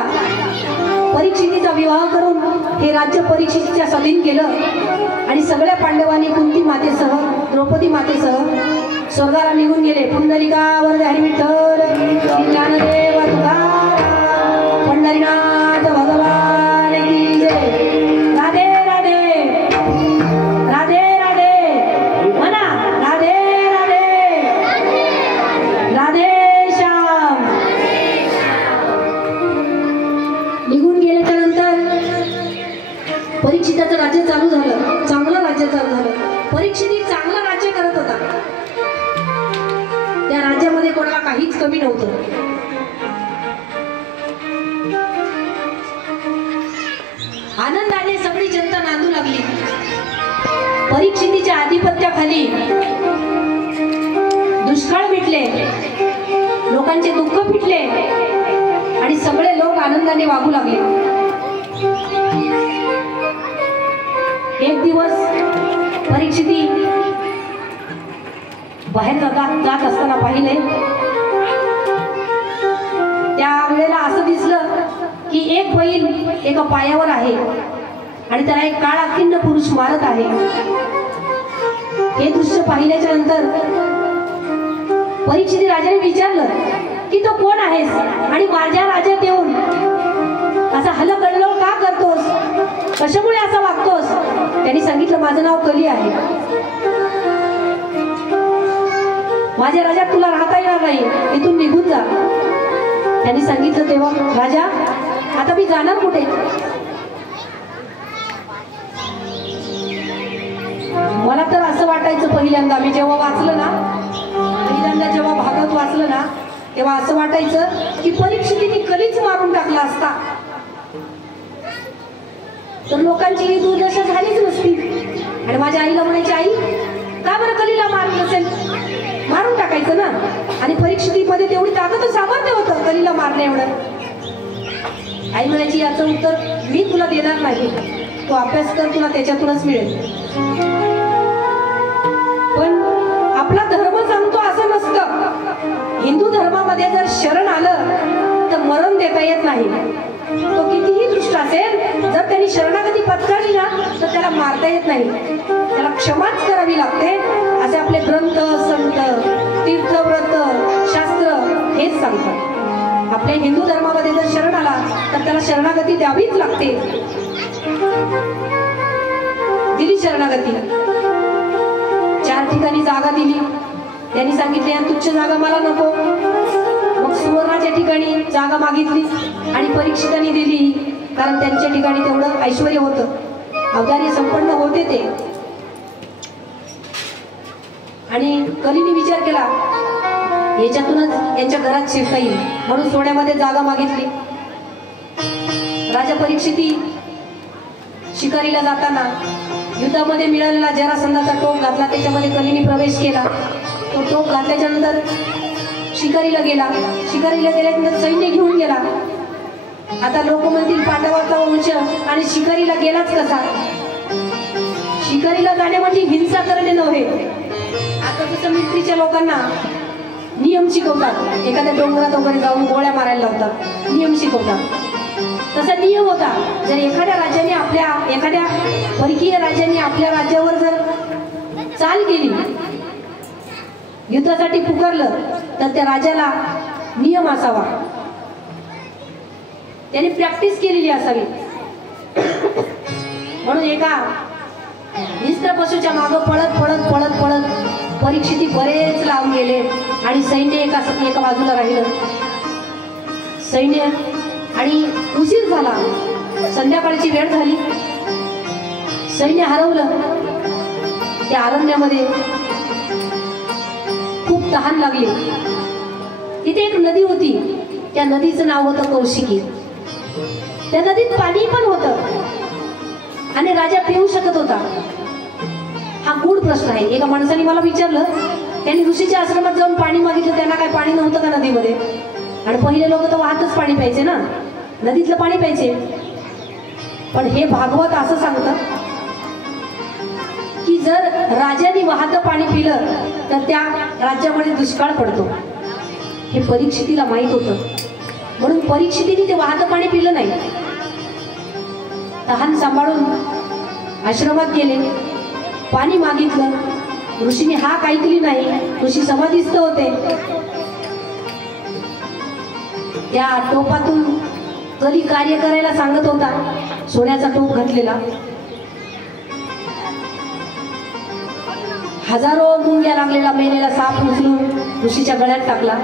परीक्षितीचा विवाह करून हे राज्य परीक्षितीच्या स्वाधीन केलं आणि सगळ्या पांडवांनी कुंती मातेसह द्रौपदी मातेसह स्वर्गाला निघून गेले. पुंडलिकावर हरी विठ्ठल, ज्ञानदेव तुकाराम, पंढरीनाथ भगवान की जय. राधे राधे राधे राधे म्हणा, राधे राधे राधे श्याम. निघून गेल्याच्या नंतर परीक्षिताचं राज्य चालू झालं, चांगलं राज्य चालू झालं. परीक्षित चांगलं राज्य करत होता. त्या राज्यामध्ये कोणाला काही कमी नव्हतं. आनंदाने सगळी जनता नांदू लागली. परीक्षितीच्या आधिपत्याखाली दुष्काळ मिटले, लोकांचे दुःख मिटले आणि सगळे लोक आनंदाने वागू लागले. एक दिवस परीक्षिती बाहेर जात असताना पाहिले, त्या वेळेला असं दिसलं की एक बैल एका पायावर आहे आणि त्याला एक काळा खिन्न पुरुष मारत आहे. हे दृश्य पाहिल्याच्या नंतर परीक्षिती राजाने विचारलं की तो कोण आहेस आणि माझ्या राज्यात येऊन असा हलकल्लोळ का करतोस, कशामुळे असा वागतोस? त्यांनी सांगितलं माझं नाव कली आहे, माझ्या राज्यात तुला राहता येणार नाही, इथून निघून जा. त्यांनी सांगितलं तेव्हा राजा आता मी जाणार कुठे? मला तर असं वाटायचं पहिल्यांदा मी जेव्हा वाचलं ना, पहिल्यांदा जेव्हा भागवत वाचलं ना, तेव्हा असं वाटायचं की परीक्षितीने कलीच मारून टाकला असता तर लोकांची ही दुर्दशा झालीच नसती. आणि माझ्या आईला म्हणायची आई का बरं कलीला मारलं नसेल, मारून टाकायचं ना. आणि परीक्षितीमध्ये तेवढी ताकद सामर्थ्य होतं कलीला मारणे एवढं. आई म्हणायची याचं उत्तर मी तुला देणार नाही, तो अभ्यास कर, तुला त्याच्यातूनच मिळेल. पण आपला धर्म सांगतो असं नसतं. हिंदू धर्मामध्ये जर शरण आलं तर मरण देता येत नाही. तो कितीही दुष्ट असेल, जर त्यांनी शरणागती पत्करली ना तर त्याला मारता येत नाही, त्याला क्षमाच करावी लागते. असे आपले ग्रंथ, संत, तीर्थव्रत, शास्त्र हेच सांगतात. आपल्या हिंदू धर्मामध्ये जर शरण आला तर त्याला शरणागती द्यावीच लागते. दिली शरणागती, 4 ठिकाणी जागा दिली. त्यांनी सांगितले तुच्छ जागा मला नको. मग सुवर्णाच्या ठिकाणी जागा मागितली आणि परीक्षितांनी दिली, कारण त्यांच्या ठिकाणी तेवढं ऐश्वर्य होतं, औदार्य संपन्न होते ते. आणि कलीने विचार केला याच्यातूनच यांच्या घरात शिरता येईल, म्हणून सोन्यामध्ये जागा मागितली. राजा परीक्षिती शिकारीला जाताना युद्धामध्ये मिळालेला जरासंधाचा टोप घातला, त्याच्यामध्ये कलीने प्रवेश केला. तो टोप घातल्याच्या नंतर शिकारीला गेला. शिकारीला गेल्यानंतर सैन्य घेऊन गेला. आता लोक म्हणतील पांडवाचा वंश आणि शिकारीला गेलाच कसा? शिकारीला जाणे म्हणजे हिंसा करणे नव्हे. आता जसं मिलिटरीच्या लोकांना नियम शिकवतात, एखाद्या डोंगरात वगैरे जाऊन गोळ्या मारायला लावतात, नियम शिकवतात. तसा नियम होता, जर एखाद्या राज्याने एखाद्या परकीय राज्याने आपल्या राज्यावर जर चाल केली, युद्धासाठी पुकारलं, तर त्या राजाला नियम असावा, त्याने प्रॅक्टिस केलेली असावी. म्हणून एका हिंस्त्र पशुच्या मागं पळत पळत पळत पळत परीक्षिती बरेच लांब गेले आणि सैन्य एका बाजूला राहिलं. सैन्य आणि उशीर झाला, संध्याकाळची वेळ झाली. सैन्य हरवलं. त्या अरण्यामध्ये खूप तहान लागली. तिथे एक नदी होती, त्या नदीचं नाव होतं कौशिकी. त्या नदीत पाणी पण होतं आणि राजा पिऊ शकत होता. हा गूढ प्रश्न आहे. एका माणसाने मला विचारलं, त्यांनी ऋषीच्या आश्रमात जाऊन पाणी मागितलं, त्यांना काय पाणी नव्हतं का नदीमध्ये? आणि पहिले लोक तर वाहतच पाणी प्यायचे ना, नदीतलं पाणी प्यायचे. पण हे भागवत असं सांगतं की जर राजाने वाहतं पाणी पिलं तर त्या राज्यामध्ये दुष्काळ पडतो. हे परीक्षितीला माहित होतं, म्हणून परीक्षितीने ते वाहतं पाणी पिलं नाही. तहान सांभाळून आश्रमात गेले, पाणी मागितलं. ऋषीने हाक ऐकली नाही, ऋषी समाधीस्थ होते. त्या टोपातून कली कार्य करायला सांगत होता, सोन्याचा टोप घातलेला. हजारो मुंग्या लागलेला मेलेला साप उचलून ऋषीच्या गळ्यात टाकला.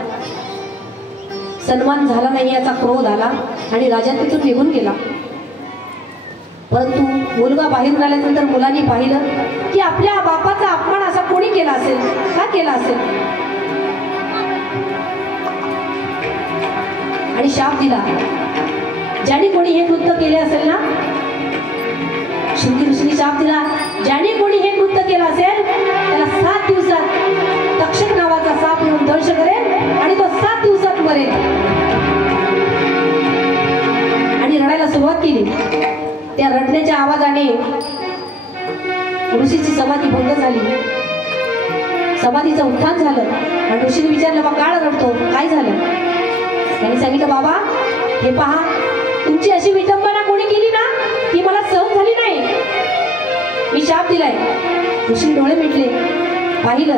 सन्मान झाला नाही याचा क्रोध आला आणि राजा तिथून निघून गेला. परंतु मुलगा बाहेरून आल्यानंतर मुलांनी पाहिलं की आपल्या बापाचा अपमान असा कोणी केला असेल, का केला असेल? आणि शाप दिला. ज्याने कोणी हे कृत्य केले असेल ना, शृंगी ऋषीने शाप दिला, ज्याने कोणी हे कृत्य केलं असेल त्याला 7 दिवसात तक्षक नावाचा साप येऊन दंश करेल आणि तो 7 दिवसात मरेल. आणि रडायला सुरुवात केली. त्या रडण्याच्या आवाजाने ऋषीची समाधी भंग झाली. समाधीचं उत्थान झालं आणि ऋषीने विचारलं, बाबा काय रडतो, काय झालं? त्यांनी सांगितलं, बाबा हे पहा, तुमची अशी विटंबना कोणी केली ना ती मला सहन झाली नाही. मी शाप दिलाय. ऋषीने डोळे मिटले, पाहिलं,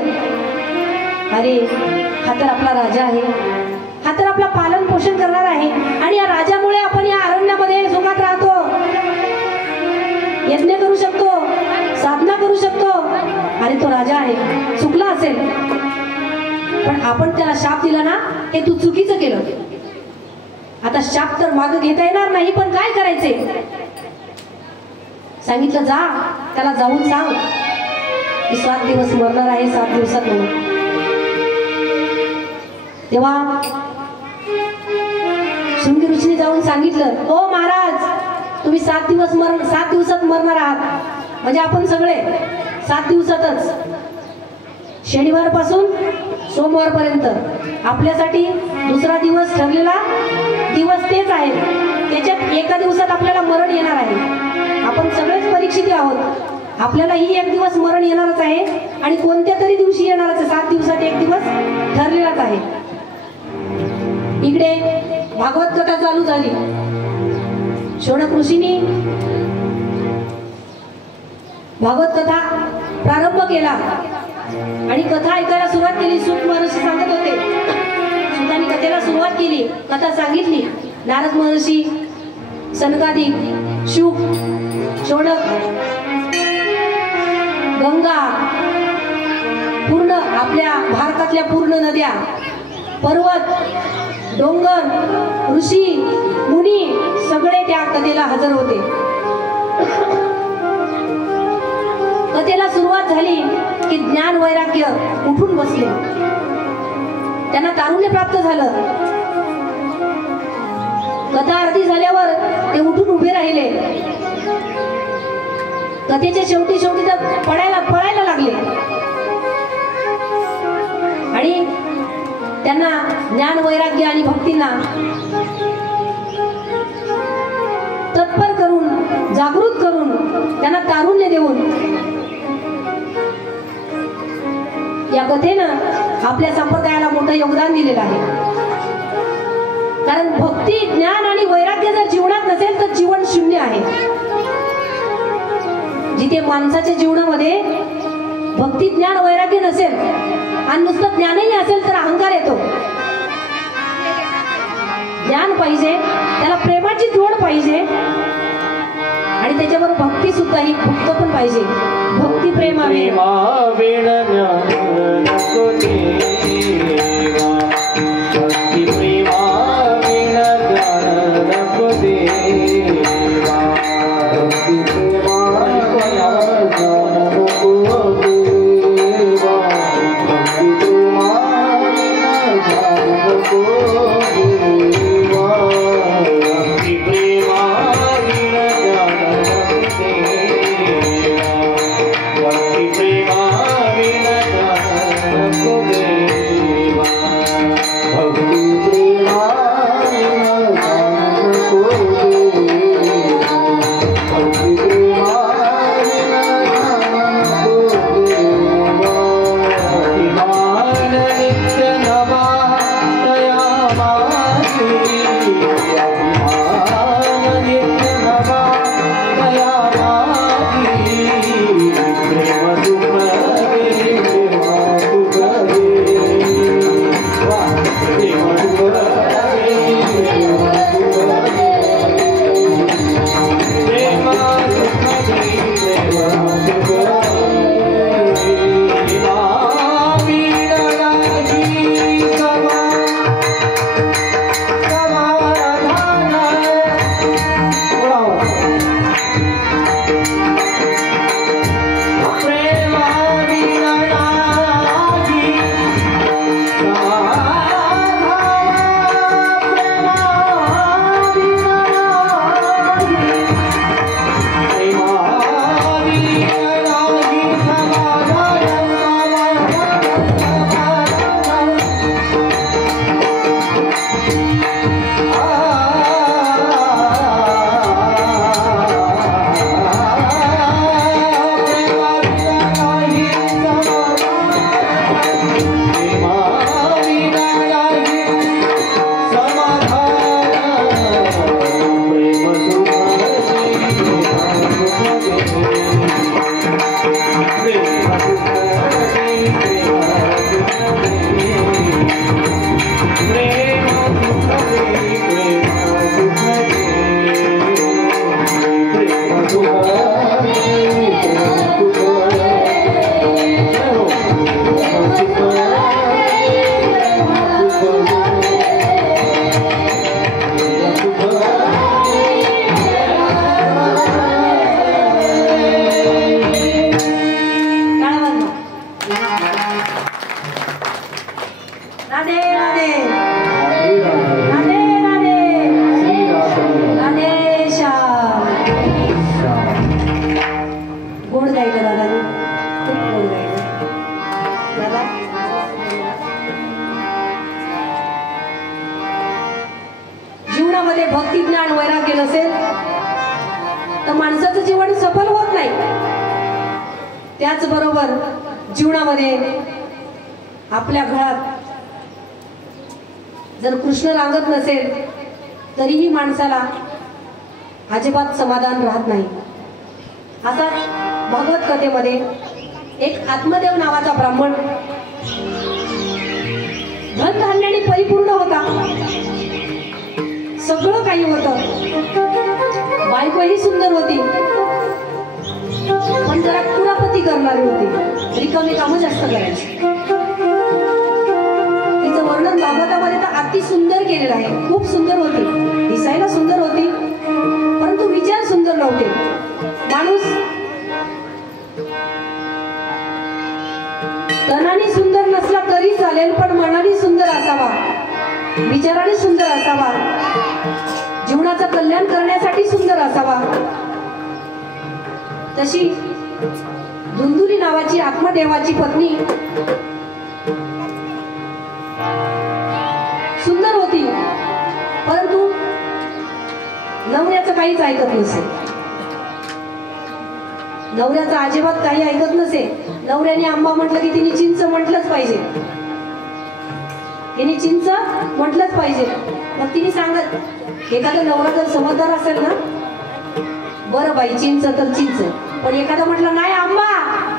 अरे हा तर आपला राजा आहे, हा तर आपला पालन पोषण करणार आहे आणि या राजामुळे आपण या अरण्यामध्ये सुखात राहतो, यज्ञ करू शकतो, साधना करू शकतो. अरे तो राजा आहे, चुकला असेल, पण आपण त्याला शाप दिला ना हे तू चुकीचं केलं. आता शाप तर मागं घेता येणार नाही, पण काय करायचे? सांगितलं, जा त्याला जाऊन सांग की 7 दिवस मरणार आहे, 7 दिवसात म्हणून. तेव्हा शृंगी ऋषीने जाऊन सांगितलं, ओ महाराज, तुम्ही 7 दिवसात मरणार आहात. म्हणजे आपण सगळे 7 दिवसातच, शनिवार पासून सोमवार पर्यंत आपल्यासाठी दुसरा दिवस ठरलेला दिवस तेच आहे. त्याच्यात एका दिवसात आपल्याला मरण येणार आहे. आपण सगळेच परीक्षित आहोत. आपल्याला ही 1 दिवस मरण येणारच आहे आणि कोणत्या तरी दिवशी येणारच आहे. 7 दिवसात 1 दिवस ठरलेलाच आहे. इकडे भागवत कथा चालू झाली. शौनक ऋषींनी भागवत कथा प्रारंभ केला आणि कथा ऐकायला सुरुवात केली. सूत महर्षी सांगत होते. सूतांनी कथेला सुरुवात केली, कथा सांगितली. नारद महर्षी, सनकादिक, शुक, शौनक, गंगा, पूर्ण आपल्या भारतातल्या पूर्ण नद्या, पर्वत, डोंगर, ऋषी, मुनी सगळे त्या कथेला हजर होते. कथेला सुरुवात झाली की ज्ञान वैराग्य उठून बसले. त्यांना तारुण्य प्राप्त झालं. कथा अर्धी झाल्यावर ते उठून उभे राहिले. कथेच्या शेवटी तर पळायला लागले आणि त्यांना ज्ञान वैराग्य आणि भक्तींना तत्पर करून, जागृत करून, त्यांना तारुण्य देऊन या कथेनं आपल्या संप्रदायाला मोठं योगदान दिलेलं आहे. कारण भक्ती, ज्ञान आणि वैराग्य जर जीवनात नसेल तर जीवन शून्य आहे. जिथे माणसाच्या जीवनामध्ये भक्ती, ज्ञान, वैराग्य नसेल आणि नुसतं ज्ञानही असेल तर अहंकार येतो. ज्ञान पाहिजे, त्याला प्रेमाची जोड पाहिजे आणि त्याच्यावर भक्ती सुद्धा ही भक्त पण पाहिजे. भक्ती प्रेमाविण भक्ति माणसामध्ये भक्ती ज्ञान वैराग्य नसेल तर माणसाचं जीवन सफल होत नाही. त्याचबरोबर जीवनामध्ये आपल्या घरात जर कृष्ण रांगत नसेल तरीही माणसाला अजिबात समाधान राहत नाही. असा भागवत कथेमध्ये एक आत्मदेव नावाचा ब्राह्मण धनधान्याने परिपूर्ण होता. सगळं काही होतं. बायकोही सुंदर होती पण जरा कुरापती करणारी होती. रिकामी कामं जास्त करायची. तिचं वर्णन भागवतामध्ये तर अति सुंदर केलेलं आहे. खूप सुंदर होती, दिसायला सुंदर होती परंतु विचार सुंदर नव्हते. माणूस तनाने सुंदर नसला तरी चालेल पण मनाने सुंदर असावा, विचाराने सुंदर असावा, जीवनाचं कल्याण करण्यासाठी सुंदर असावा. तशी धुंदुली नावाची आत्मदेवाची पत्नी सुंदर होती परंतु नवऱ्याचं काहीच ऐकत नसे. नवऱ्याचं अजिबात काही ऐकत नसे. नवऱ्याने आंबा म्हटलं की तिने चिंच म्हटलंच पाहिजे. तिने चिंच म्हटलंच पाहिजे. मग तिने सांगत एखादा नवरा जर समजदार असेल ना, बरं बाई चिंच तर चिंच, पण एखादा म्हटलं नाही आंबा,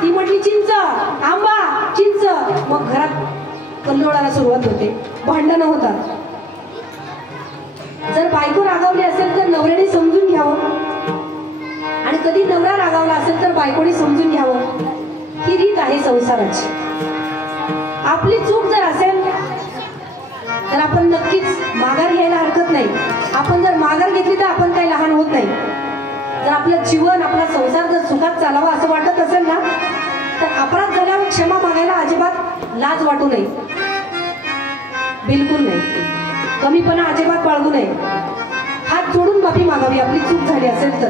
ती म्हटली चिंच, आंबा चिंच, मग घरात कल्लोळाला सुरुवात होते, भांडणं होतात. जर बायको रागावली असेल तर नवऱ्याने समजून घ्यावं आणि कधी नवरा रागावला असेल तर बायकोने समजून घ्यावं. ही रीत आहे संसाराची. आपली चूक जर असेल तर आपण नक्कीच माघार घ्यायला हरकत नाही. आपण जर माघार घेतली तर आपण काही लहान होत नाही. जर आपलं जीवन आपला संसार जर सुखात चालावा असं वाटत असेल ना तर अपराध झाल्यावर क्षमा मागायला अजिबात लाज वाटू नये. बिलकुल नाही. कमीपणा अजिबात बाळगू नये. हात जोडून माफी मागावी आपली चूक झाली असेल तर.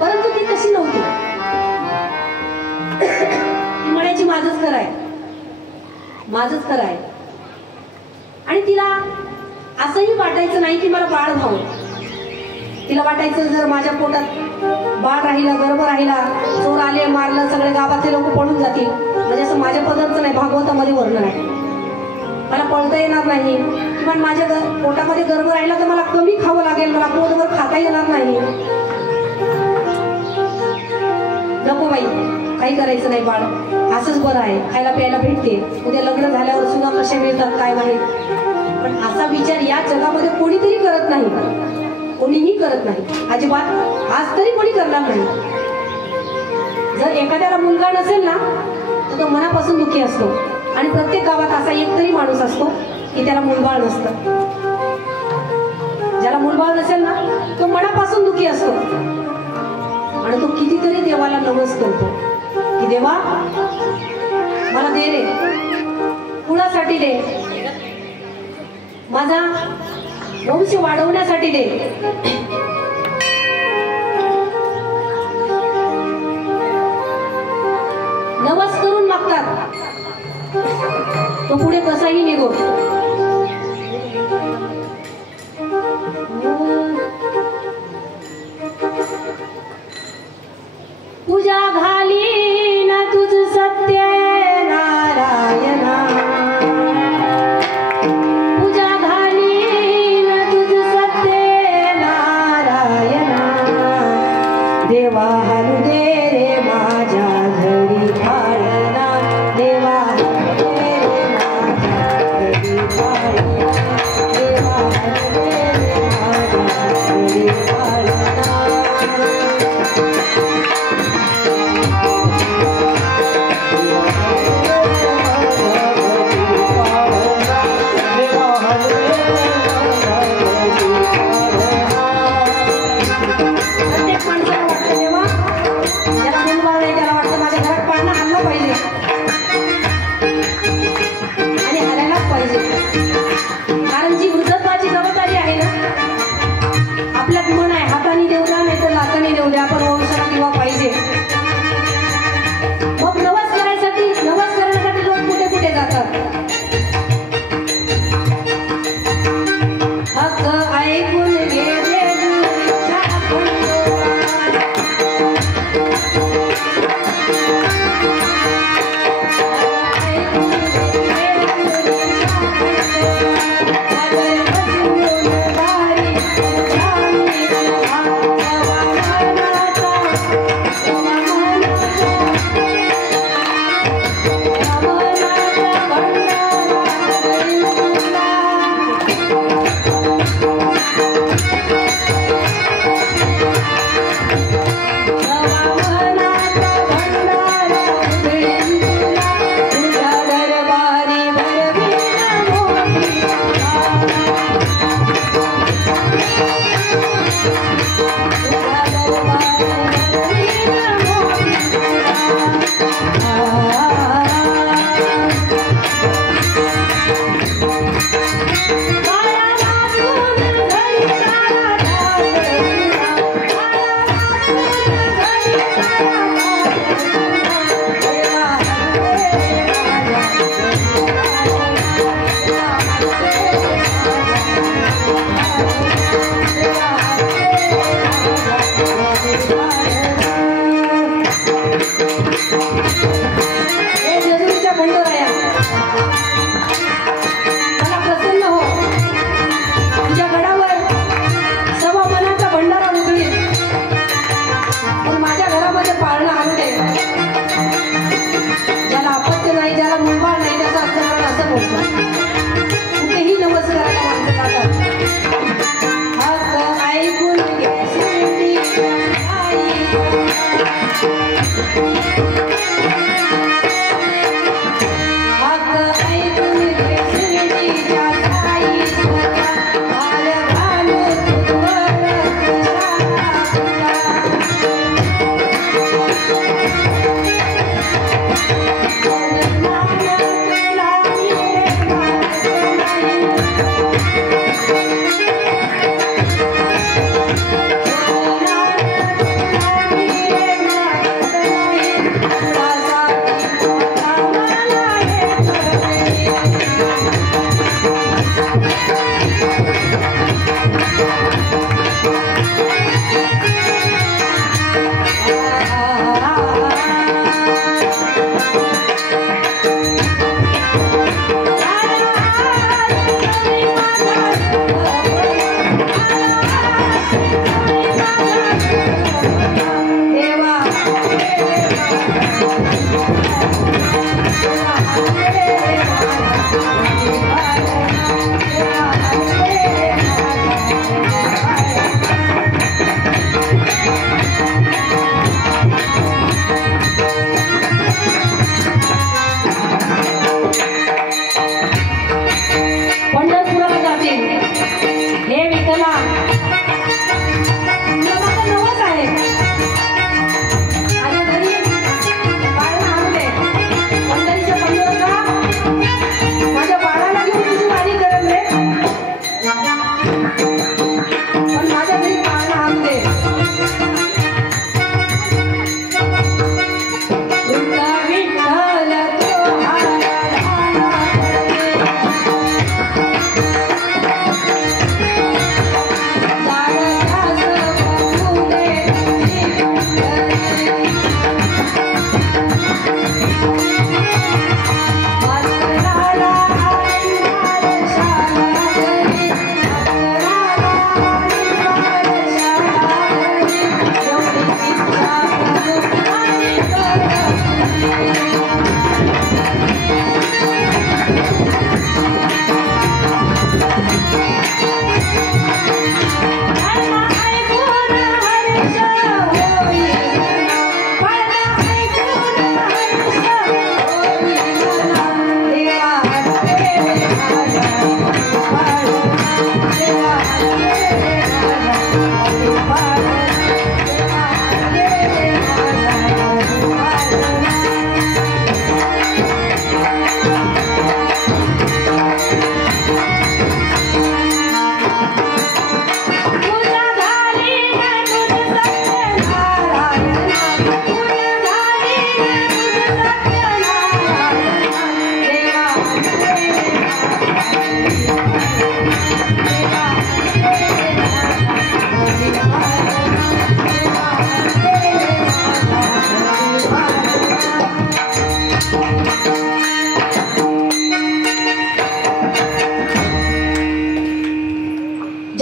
परंतु ती तशी नव्हती. ती म्हणायची माझंच खरं आहे, माझंच खरं आहे. आणि तिला असंही वाटायचं नाही की मला बाळ व्हावं. तिला वाटायचं जर माझ्या पोटात बाळ राहिलं, गर्भ राहिला, चोर आले मारलं, सगळे गावातले लोक पळून जातील. म्हणजे असं माझ्या पदार्थ नाही, भागवतामध्ये वर्णन आहे. मला पळता येणार नाही किंवा माझ्या पोटामध्ये गर्भ राहिला तर मला कमी खावं लागेल, मला पोटभर खाता येणार नाही. नको बाई, काही करायचं नाही, बाळ असंच बरं आहे, खायला प्यायला भेटते, उद्या लग्न झाल्यावर सुद्धा कसे मिळतात काय माहीत. पण असा विचार या जगामध्ये कोणीतरी करत नाही, कोणीही करत नाही अजिबात. आज तरी कोणी करणार नाही. जर एखाद्याला मुलगा नसेल ना तर तो मनापासून दुःखी असतो. आणि प्रत्येक गावात असा एक तरी माणूस असतो की त्याला मुलबाळ नसतं. ज्याला मुलबाळ नसेल ना तो मनापासून दुःखी असतो आणि तो कितीतरी देवाला नवस करतो की देवा मला दे रे, कुणासाठी दे, माझा वंश वाढवण्यासाठी दे. नवस करून मागतात. तो पुढे कसाही निघो. पूजा घाली ना तुझ सत्य नारायणा, पूजा घाली ना तुझ सत्य नारायणा. देवा हलू दे रे माझ्या घरी खाळना, देवा हलू दे रे माझ्या घरी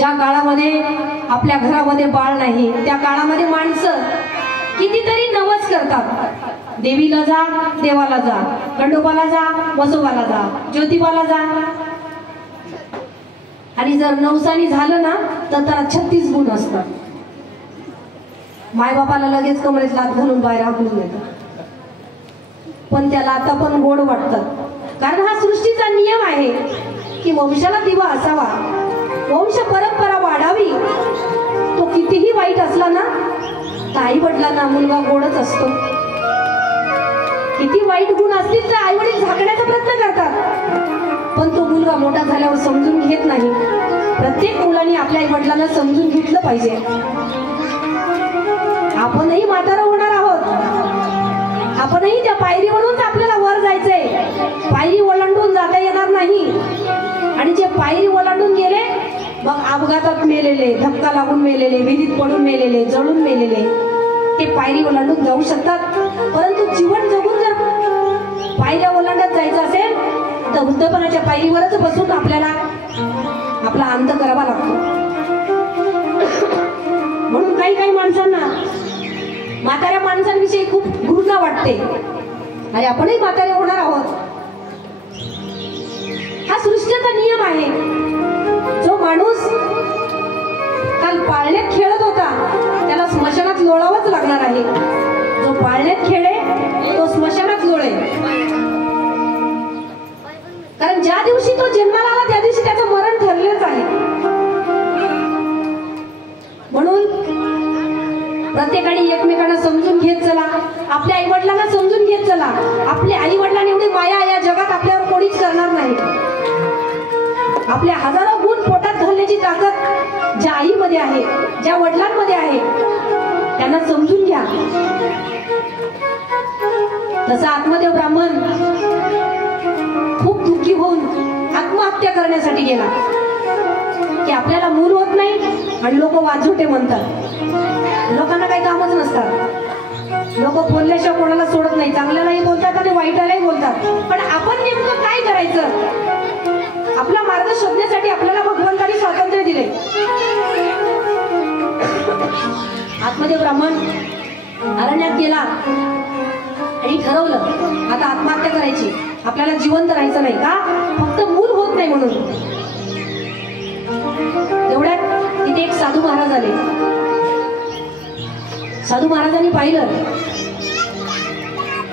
ज्या काळामध्ये आपल्या घरामध्ये बाळ नाही त्या काळामध्ये माणसं कितीतरी नवस करतात. देवीला जा, देवाला जा, खंडोबाला जा, वसोबाला जा, ज्योतिबाला जा. आणि जर नवसानी झालं ना तर त्याला 36 गुण असतात. मायबापाला लगेच कमरेत लाथ घालून बाहेर हाकलून येतात. पण त्याला आता पण गोड वाटतात. कारण हा सृष्टीचा नियम आहे की वंशाला दिवा असावा, वंश परंपरा वाढावी. तो कितीही वाईट असला ना तर आई वडिलांना मुलगा गोडच असतो. किती वाईट गुण असतील तर आई वडील झाकण्याचा प्रयत्न करतात, पण तो मुलगा मोठा झाल्यावर समजून घेत नाही. प्रत्येक मुलाने आपल्या आई वडिलांना समजून घेतलं पाहिजे. आपणही म्हातारं होणार आहोत, आपणही त्या पायरीवरूनच आपल्याला वर जायचंय. पायरी ओलांडून जाता येणार नाही. आणि जे पायरी ओलांडून गेले मग अपघातात मेलेले, धक्का लागून मेलेले, विहिरीत पडून मेलेले, जळून मेलेले, ते पायरी ओलांडून जाऊ शकतात. परंतु जीवन जगून जर पायऱ्या ओलांडत जायचं असेल तर वृद्धपणाच्या पायरीवरच बसून आपल्याला आपला अंत करावा लागतो. म्हणून काही काही माणसांना म्हाताऱ्या माणसांविषयी खूप घृणा वाटते. अरे आपणही म्हातारे होणार आहोत. हा सृष्टीचा नियम आहे. जो माणूस काल पाळण्यात खेळत होता त्याला स्मशानात लोळावंच लागणार आहे. जो पाळण्यात खेळे तो स्मशानात लोळे. कारण ज्या दिवशी तो जन्माला आला त्या दिवशी त्याचं मरण ठरलेच आहे. म्हणून प्रत्येकाने एकमेकांना समजून घेत चला. आपल्या आई वडिलांना समजून घेत चला. आपल्या आई वडिलांनी एवढी माया या जगात आपल्यावर कोणीच करणार नाही. आपल्या हजारो गुण पोटात घालण्याची ताकद ज्या आईमध्ये आहे, ज्या वडिलांमध्ये आहे, त्यांना समजून घ्या. तसा आत्मदेव ब्राह्मण खूप दुःखी होऊन आत्महत्या करण्यासाठी गेला की आपल्याला मूल होत नाही आणि लोक वाजोटे म्हणतात. लोकांना काही कामच नसतात. लोक बोलल्याशिवाय कोणाला सोडत नाही. चांगल्यालाही बोलतात आणि वाईटालाही बोलतात. पण आपण नेमकं काय करायचं? आपला मार्ग शोधण्यासाठी आपल्याला भगवंतांनी स्वातंत्र्य दिले. आत्मदेव ब्राह्मण अरण्यात गेला आणि ठरवलं आता आत्महत्या करायची. आपल्याला जिवंत राहायचं नाही. का? फक्त मूल होत नाही म्हणून. एवढ्यात तिथे एक साधू महाराज आले. साधू महाराजांनी पाहिलं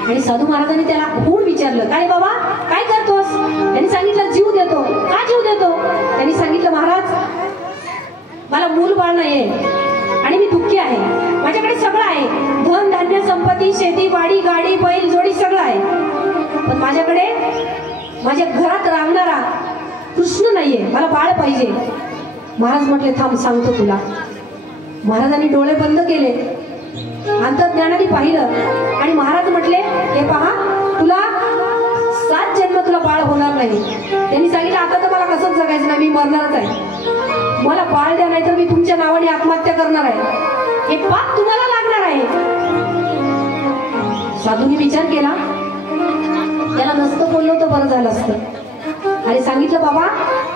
आणि साधू महाराजांनी त्याला खूप विचारलं, काय बाबा काय करतोस? त्यांनी सांगितलं जीव देतो. का जीव देतो? त्यांनी सांगितलं महाराज मला मूल बाळ नाहीये आणि मी दुःखी आहे. माझ्याकडे सगळं आहे, धन धान्य संपत्ती, शेती बाडी गाडी बैल जोडी सगळं आहे, पण माझ्याकडे माझ्या घरात राहणारा कृष्ण नाहीये. मला बाळ पाहिजे. महाराज म्हटले थांब सांगतो तुला. महाराजांनी डोळे बंद केले, अंतर्ज्ञानाने पाहिलं आणि महाराज म्हटले हे पहा तुला 7 जन्म तुला बाळ होणार नाही. त्यांनी सांगितलं आता तर मला कसंच जगायचं नाही, मी मरणारच आहे. मला बाळ द्या नाही तर मी तुमच्या नावाने आत्महत्या करणार आहे. हे पाप तुम्हाला लागणार आहे. साधूंनी विचार केला, त्याला नसतं बोललो तर बरं झालं असतं. आणि सांगितलं बाबा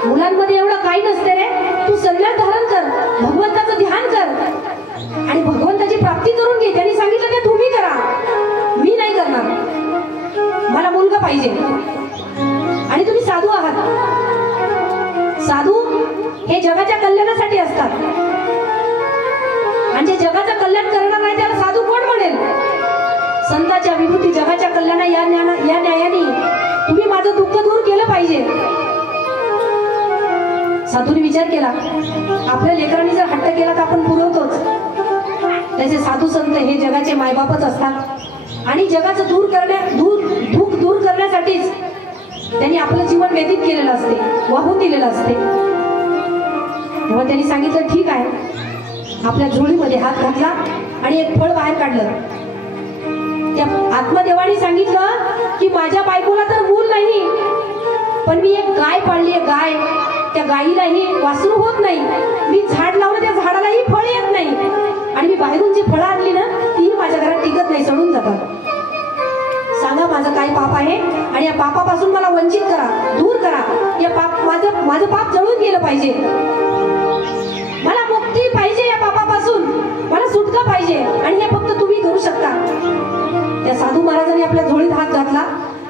मुलांमध्ये एवढं काही नसते रे. तू संन्यास धारण कर, भगवंताचं ध्यान कर आणि भगवंताची प्राप्ती करून घे. त्यांनी सांगितलं ते तुम्ही करा, मी नाही करणार. मला मुलगा पाहिजे. आणि तुम्ही साधू आहात. साधू हे जगाच्या कल्याणासाठी असतात आणि जे जगाचं कल्याण करणार नाही त्याला साधू कोण म्हणेल? संतांच्या विभूती जगाच्या कल्याणा या न्यायाने तुम्ही माझं दुःख दूर केलं पाहिजे. साधूने विचार केला, आपल्या लेकरांनी जर हट्ट केला तर आपण पुरवतोच. त्याचे साधू संत हे जगाचे मायबापच असतात आणि जगाचं दुःख दूर करण्यासाठीच त्यांनी आपलं जीवन व्यतीत केलेलं असते, वाहून दिलेलं असते. तेव्हा त्यांनी सांगितलं ठीक आहे. आपल्या झोळीमध्ये हात घातला आणि एक फळ बाहेर काढलं. त्या आत्मदेवाने सांगितलं की माझ्या बायकोला तर मूल नाही, पण मी एक गाय पाळली आहे. गाय, त्या गायीलाही वासरू होत नाही. मी झाड लावलं त्या झाडालाही फळ येत नाही आणि मी बाहेरून जी फळं आणली ना तीही माझ्या घरात टिकत नाही, सडून जातात. सांगा माझं काय पाप आहे आणि या पापापासून मला वंचित करा, दूर करा. या पाप माझं पाप जळून गेलं पाहिजे.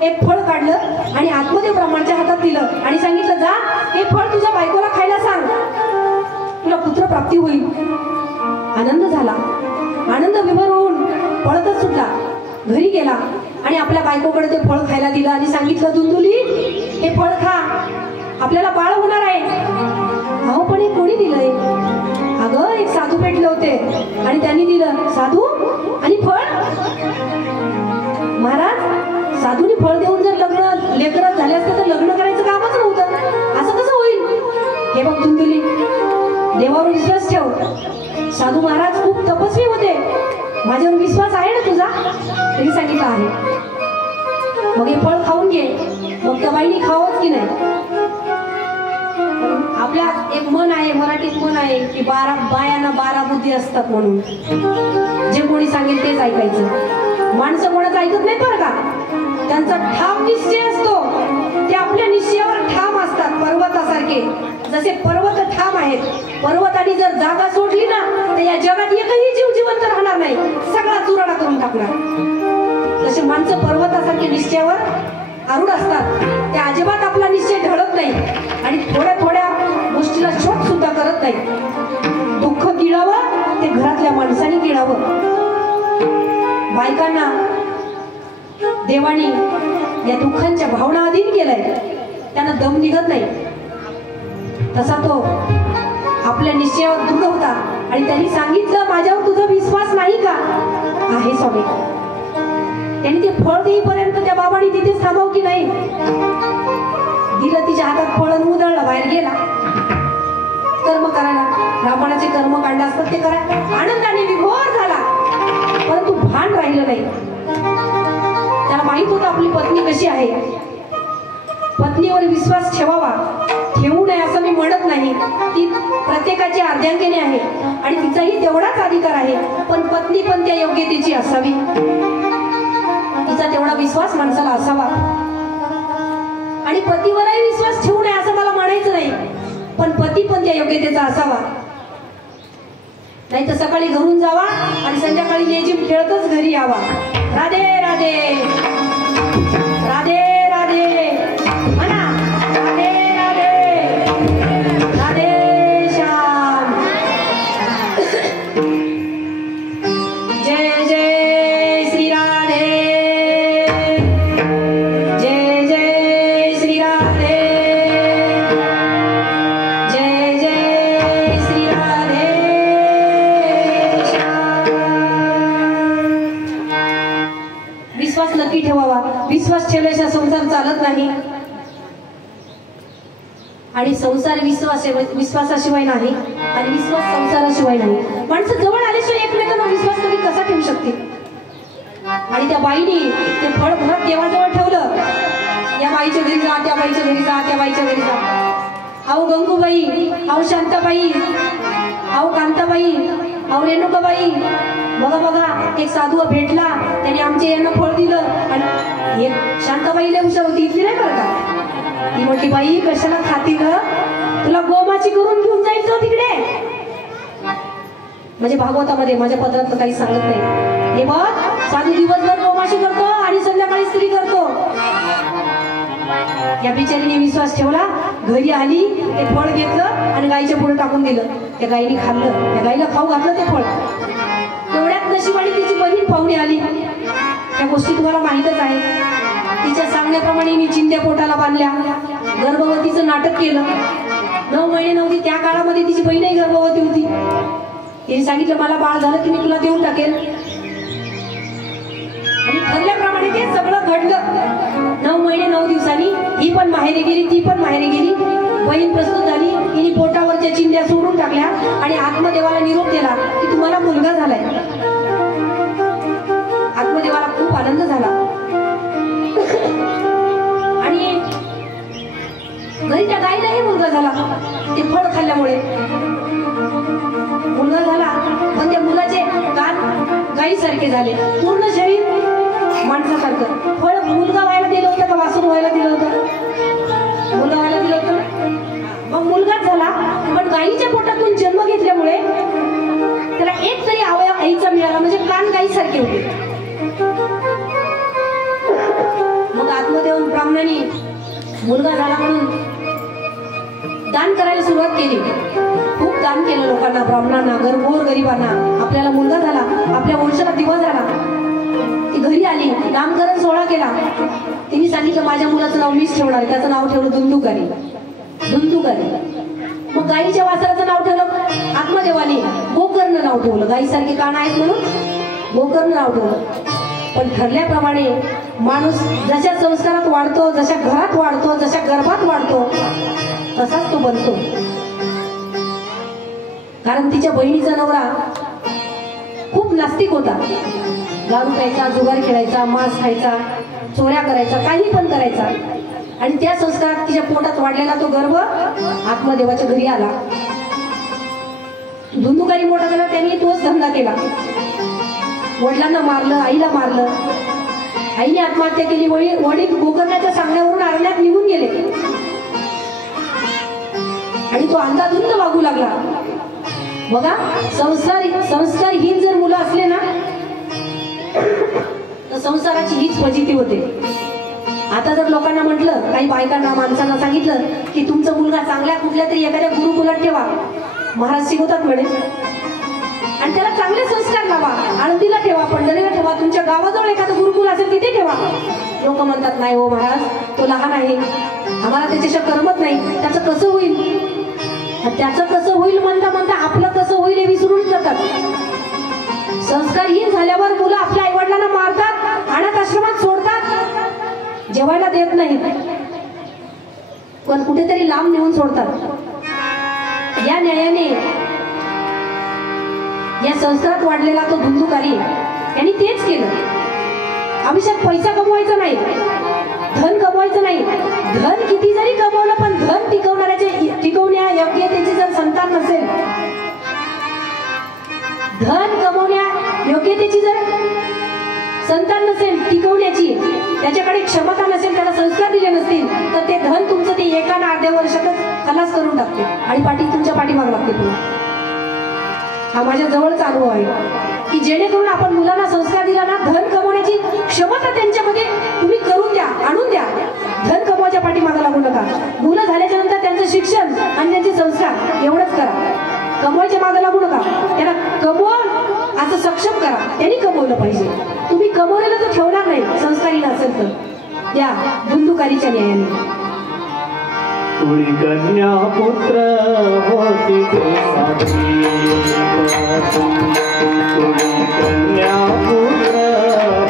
एक फळ काढलं आणि आत्मदेव ब्राह्मणाच्या हातात दिलं आणि सांगितलं, जा हे फळ तुझ्या बायकोला खायला सांग, तुला पुत्र प्राप्ती होईल. आनंद झाला. आनंद विभोर होऊन पळतच सुटला, घरी गेला आणि आपल्या बायकोकडे ते फळ खायला दिलं आणि सांगितलं, दुंदुली हे फळ खा, आपल्याला बाळ होणार आहे. अहो पण हे कोणी दिलंय? अगं एक साधू भेटले होते आणि त्यांनी दिलं. साधू आणि फळ? महाराज, साधूनी फळ देऊन जर लग्न लेकरं झाले असते तर लग्न करायचं कामच नव्हतं, असं कसं होईल? हे बघ दुंदुली, देवावर विश्वास ठेव. साधू महाराज खूप तपस्वी होते, माझ्यावर विश्वास आहे ना तुझा? त्यांनी सांगितलं आहे. मग हे फळ खाऊन घे. मग त्या बाईनी खावंच की नाही? आपल्या एक मन आहे, मराठीत मन आहे की 12 बायांना 12 बुद्धी असतात म्हणून. जे कोणी सांगेल तेच ऐकायचं. माणसं कोणाचं ऐकत नाही बरं का. त्यांचा ठाम निश्चय असतो, ते आपल्या निश्चयावर ठाम असतात, पर्वतासारखे. जसे पर्वत ठाम आहेत, पर्वताने जर जागा सोडली ना तर या जगात एकही जीव जिवंत राहणार नाही, सगळा चुराडा करून टाकणार. तसे माणसं पर्वतासारखे निश्चयावर आरूढ असतात. ते अजिबात आपला निश्चय ढळत नाही आणि थोड्या थोड्या गोष्टीला शोध सुद्धा करत नाही. दुःख गिळावं ते घरातल्या माणसाने गिळावं. बायकांना देवानी या दुःखांच्या भावना अधीन केलाय, त्यांना दम निघत नाही. तसा तो आपल्या निश्चयावर दृढ होता आणि त्यांनी सांगितलं, माझ्यावर तुझा विश्वास नाही का? आहे स्वामी. त्यांनी ते फळ देईपर्यंत त्या बाबांनी तिथेच थांबाव की नाही? दिलं तिच्या हातात फळ, उधळला, बाहेर गेला कर्म करायला. ब्राह्मणाचे कर्म काढले असतात ते करायला. आनंदाने विभोर झाला, परंतु भान राहिलं नाही. त्याला माहित होतं आपली पत्नी कशी आहे. पत्नीवर विश्वास ठेवावा, ठेवू नये असं मी म्हणत नाही. ती प्रत्येकाची अर्ध्यांगिनी आहे आणि तिचाही तेवढाच अधिकार आहे, पण पत्नी पण त्या योग्यतेची असावी, तिचा तेवढा विश्वास माणसाला असावा. आणि पतीवरही विश्वास ठेवू नये असं मला म्हणायचं नाही, पण पती पण त्या योग्यतेचा असावा. नाही तर सकाळी घरून जावा आणि संध्याकाळी लेझीम खेळतच घरी यावा. राधे राधे राधे राधे म्हणा, राधे राधे राधे श्याम. जय जय श्री राधे, जय जय श्री राधे, जय जय श्री राधे श्याम. विश्वास नक्की ठेवावा. विश्वास ठेवल्याशिवाय संसार चालत नाही आणि संसार विश्वासाशिवाय नाही आणि विश्वास संसाराशिवाय नाही. माणसं जवळ आल्याशिवाय एकमेकांवर विश्वास कधी कसा ठेवू शकते? आणि त्या बाईनी ते फळ घरात देवाजवळ ठेवलं. या बाईच्या घरी जा, त्या बाईच्या घरी जा, त्या बाईच्या घरी जा. अहो गंगूबाई, अहो शांताबाई, अहो कांताबाई, अहो रेणुकाबाई, बघा बघा एक साधू भेटला, त्याने आमच्या यांना फळ दिलं. आणि एक शांताबाईला हुशार होती, इथली नाही बरं का. ती म्हटली, बाई कशाला खातील, तुला गोमाची करून घेऊन जायचं तिकडे. म्हणजे भागवतामध्ये माझ्या पत्रातलं काही सांगत नाही. हे बघ, साधू दिवसभर गोमाशी करतो आणि संध्याकाळी स्त्री करतो. या बिचारीने विश्वास ठेवला, घरी आली, ते फळ घेतलं आणि गाईच्या पुढे टाकून दिलं. त्या गाईने खाल्लं, त्या गाईला खाऊ घातलं ते फळ. तेवढ्यात नशिबाने तिची बहीण पाहुणे आली. त्या गोष्टी तुम्हाला माहीतच आहे. तिच्या सांगण्याप्रमाणे मी चिंध्या पोटाला बांधल्या, गर्भवतीचं नाटक केलं. 9 महिने नव्हती, त्या काळामध्ये तिची बहीणही गर्भवती होती. तिने सांगितलं, मला बाळ झालं की मी तुला देऊन टाकेल. आणि ठरल्याप्रमाणे ते सगळं घडलं. 9 महिने 9 दिवसांनी ही पण माहेरी गेली, ती पण माहेरी गेली. बहीण प्रस्तुत झाली, तिने पोटावरच्या चिंध्या सोडून टाकल्या आणि आत्मदेवाला निरोप दिला की तुम्हाला मुलगा झालाय. आत्मदेवाला खूप आनंद झाला आणि घरी त्या गाईलाही मुलगा झाला. ते फळ खाल्ल्यामुळे मुलगा झाला, पण त्या मुलाचे कान गाईसारखे झाले, पूर्ण शरीर माणसासारखं. फळ मुलगा व्हायला दिलं होतं का वासूर व्हायला दिलं होतं? मुलगा व्हायला दिलं होतं. मग मुलगाच झाला, पण गाईच्या पोटातून जन्म घेतल्यामुळे त्याला एक तरी अवयव आईचा मिळाला, म्हणजे कान गाईसारखे होते. मग आत्मदेव मुलगा झाला म्हणून दान करायला सुरुवात केली. खूप दान केलं लोकांना, ब्राह्मणांना, गोर गरिबांना. आपल्याला मुलगा झाला, आपल्या वंशाला दिवा झाला. ती घरी आली, नामकरण सोहळा केला. तिने सांगितलं माझ्या मुलाचं नाव मीच ठेवणार. त्याचं नाव ठेवलं धुंदुकारी. मग गाईच्या वासराचं नाव ठेवलं आत्मदेवाने. गोकर्ण नाव ठेवलं. गाईसारखे कान आहेत म्हणून गोकर्ण नाव ठेवलं. पण ठरल्याप्रमाणे माणूस जशा संस्कारात वाढतो, जशा घरात वाढतो, जशा गर्भात वाढतो, तसाच तो बनतो. कारण तिच्या बहिणीचा नवरा खूप नास्तिक होता. दारू प्यायचा, जुगार खेळायचा, मांस खायचा, चोऱ्या करायचा, काही पण करायचा. आणि त्या संस्कारात तिच्या पोटात वाढलेला तो गर्भ आत्मदेवाच्या घरी आला. धुंदुकारी मोठा झाला, त्यांनी तोच धंदा केला. वडिलांना मारलं, आईला मारलं. आईने आत्महत्या केली. वडील गोकर्णाच्या सांगण्यावरून अरण्यात निघून गेले आणि तो अंधाधुंद वागू लागला. बघा, संस्कारहीन जर मुलं असले ना तर संसाराची हीच फजिती होते. आता जर लोकांना म्हटलं, काही बायकांना, माणसांना सांगितलं की तुमचा मुलगा चांगल्या कुठल्या तरी एखाद्या गुरुकुलात ठेवा, महाराज शिकवतात म्हणे, आणि त्याला चांगले संस्कार लावा, आळंदीला ठेवा, पंढरीला ठेवा, तुमच्या गावाजवळ एखादं गुरुकुल असेल तिथे ठेवा. लोक म्हणतात नाही हो महाराज, तो लहान आहे, आम्हाला त्याच्याशिवाय करमत नाही, त्याचं कसं होईल. त्याचं कसं होईल म्हणता म्हणता आपलं कसं होईल हे विसरून जातात. संस्कारहीन झाल्यावर मुलं आपल्या आईवडिलांना मारतात, अनाथ आश्रमात सोडतात, जेवायला देत नाहीत, पण कुठेतरी लांब नेऊन सोडतात. या न्यायाने या संस्कारात वाढलेला तो धुंदुकारी यांनी तेच केलं. आयुष्यात पैसा कमवायचा नाही, धन कमवायचं नाही. धन किती जरी कमवलं पण धन टिकवण्या योग्यतेची जर संतान नसेल, धन कमवण्या योग्यतेची जर संतान नसेल टिकवण्याची, त्याच्याकडे क्षमता नसेल, त्याला संस्कार दिले नसतील, तर ते धन तुमचं ते एका ना अर्ध्या वर्षातच खलास करून टाकते आणि तुमच्या पाठीमाग लागते पुन्हा. हा माझ्या जवळचा अनुभव आहे की जेणेकरून आपण मुलांना संस्कार दिला ना, धन कमवण्याची क्षमता त्यांच्यामध्ये तुम्ही करून द्या, आणून द्या. धन कमवायच्या पाठीमागे लागू नका. मुलं झाल्याच्या नंतर त्यांचं शिक्षण आणि त्यांचे संस्कार एवढंच करा. कमवायच्या मागे लागू नका. त्यांना कमवून असं सक्षम करा, त्यांनी कमवलं पाहिजे. तुम्ही कमवलेलं तर ठेवणार नाही संस्कारी नसेल तर. या धुंदुकारीच्या न्यायाने तुळी कन्या पुत्र होती ते साधी, तुळी कन्या पुत्र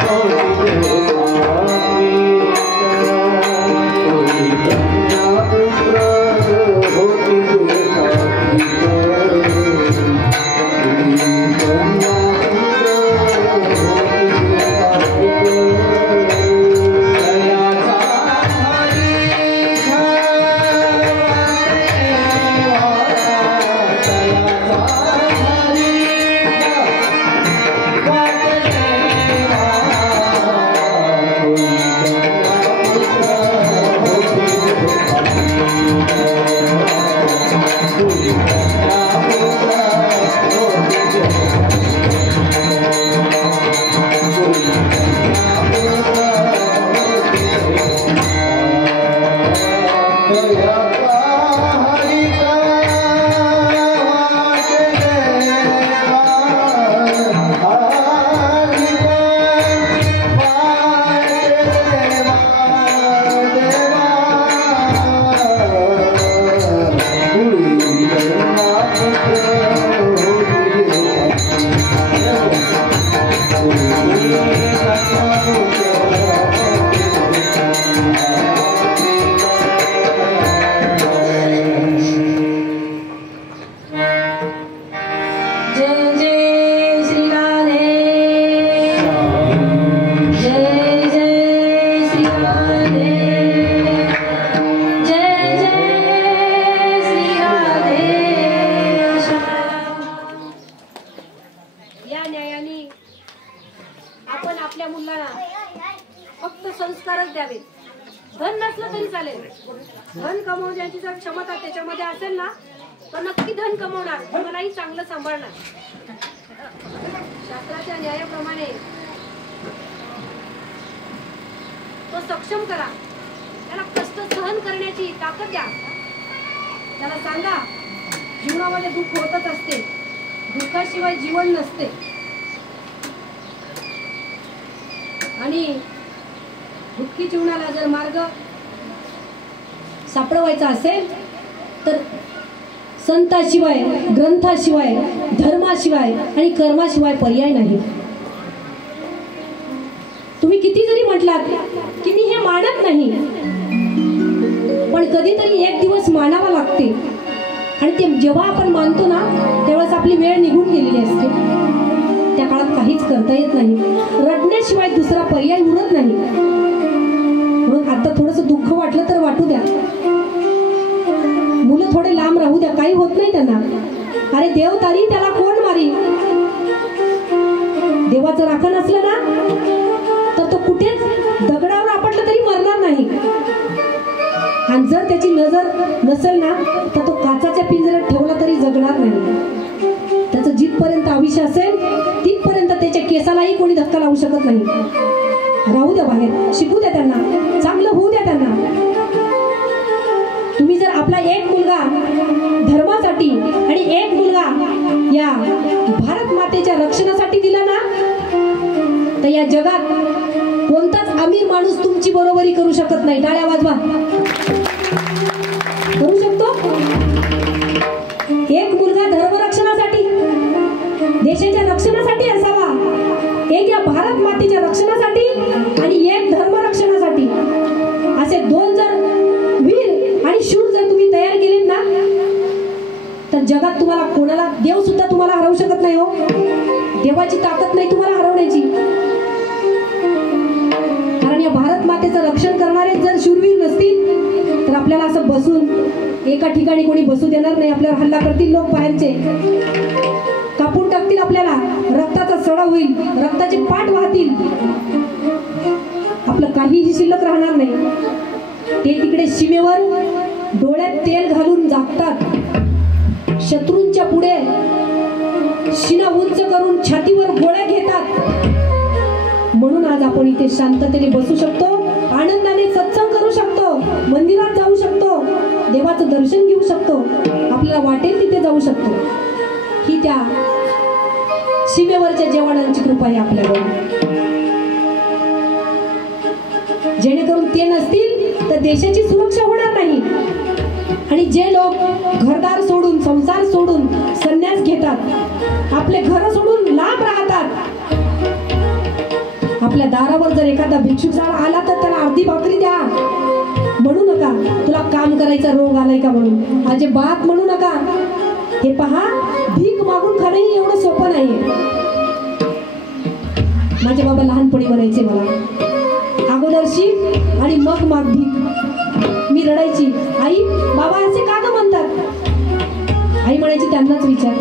होती ते साधी, तुळी कन्या पुत्र होती ते साधी, तुळी कन्या त्याला कष्ट सहन करण्याची ताकद द्या. त्याला सांगा जीवनामध्ये दुःख होतच असते, दुःखाशिवाय जीवन नसते. आणि दुःखी जीवनाला जर मार्ग सापडवायचा असेल तर संताशिवाय, ग्रंथाशिवाय, धर्माशिवाय आणि कर्माशिवाय पर्याय नाही. तुम्ही किती जरी म्हटलात की मी हे मानत नाही, पण कधीतरी एक दिवस मानावा लागते. आणि ते जेव्हा आपण मानतो ना तेव्हाच आपली वेळ निघून गेलेली असते. त्या काळात काहीच करता येत नाही, रडण्याशिवाय दुसरा पर्याय उरत नाही. म्हणून आता थोडंसं दुःख वाटलं तर वाटू द्या, मुलं थोडे लांब राहू द्या, काही होत नाही त्यांना. अरे देव तारी त्याला कोण मारी. देवाचं राखण असलं ना तर तो कुठेच दगडावर आपटलं तरी मरणार नाही. आणि जर त्याची नजर नसेल ना तर तो काचाच्या पिंजऱ्यात ठेवला तरी जगणार नाही. त्याचं जिथपर्यंत आयुष्य असेल तिथपर्यंत त्याच्या केसालाही कोणी धक्का लावू शकत नाही. राहू द्या बाहेर, शिकू द्या त्यांना, चांगलं होऊ द्या त्यांना. तुम्ही जर आपला एक मुलगा धर्मासाठी आणि एक मुलगा या भारत मातेच्या रक्षणासाठी दिला ना तर या जगात कोणताच अमीर माणूस तुमची बरोबरी करू शकत नाही. टाळ्या वाजवा. करू शकतो? एक मुलगा धर्मरक्षणासाठी, देशाच्या रक्षणासाठी असावा, एक या भारत मातेच्या रक्षणासाठी आणि एक धर्मरक्षणासाठी. असे दोन जर वीर आणि शूर जर तुम्ही तयार केलेत ना तर जगात तुम्हाला कोणाला, देव सुद्धा तुम्हाला हरवू शकत नाही. हो, देवाची ताकद नाही तुम्हाला हरवण्याची. कारण या भारत मातेचं रक्षण करणारे जर शूरवीर नसतील तर आपल्याला असं बसून एका ठिकाणी कोणी बसू देणार नाही. आपल्यावर हल्ला करतील लोक बाहेरचे, कापून टाकतील आपल्याला, रक्ताचा सडा होईल, रक्ताचे पाठ वाहतील, आपलं काहीही शिल्लक राहणार नाही. ते तिकडे सीमेवर डोळ्यात तेल घालून जागतात, शत्रूंच्या पुढे शिना उंच करून छातीवर गोळ्या घेतात. म्हणून आज आपण इथे शांततेने बसू शकतो, आनंदाने सत्संग करू शकतो, मंदिरात जाऊ शकतो, देवाचं दर्शन घेऊ शकतो, आपल्याला वाटेल तिथे जाऊ शकतो. ही त्या सीमेवरच्या जवानांची कृपा आहे आपल्यावर. जेणेकरून ते नसतील तर देशाची सुरक्षा होणार नाही. आणि जे लोक घरदार सोडून, संसार सोडून संन्यास घेतात, आपले घर सोडून लांब राहतात, आपल्या दारावर जर एखादा भिक्षुक आला तर त्याला अर्धी भाकरी द्या. म्हणू नका तुला काम करायचा रोग आलाय का म्हणून, अजिबात म्हणू नका. हे पहा, भीक मागून खाणंही एवढं सोपं नाहीये. माझे बाबा लहानपणी म्हणायचे मला, अगोदर शिक आणि मग माग भीक. मी रडायची, आई बाबा असे का ग म्हणतात. आई म्हणायची त्यांनाच विचार.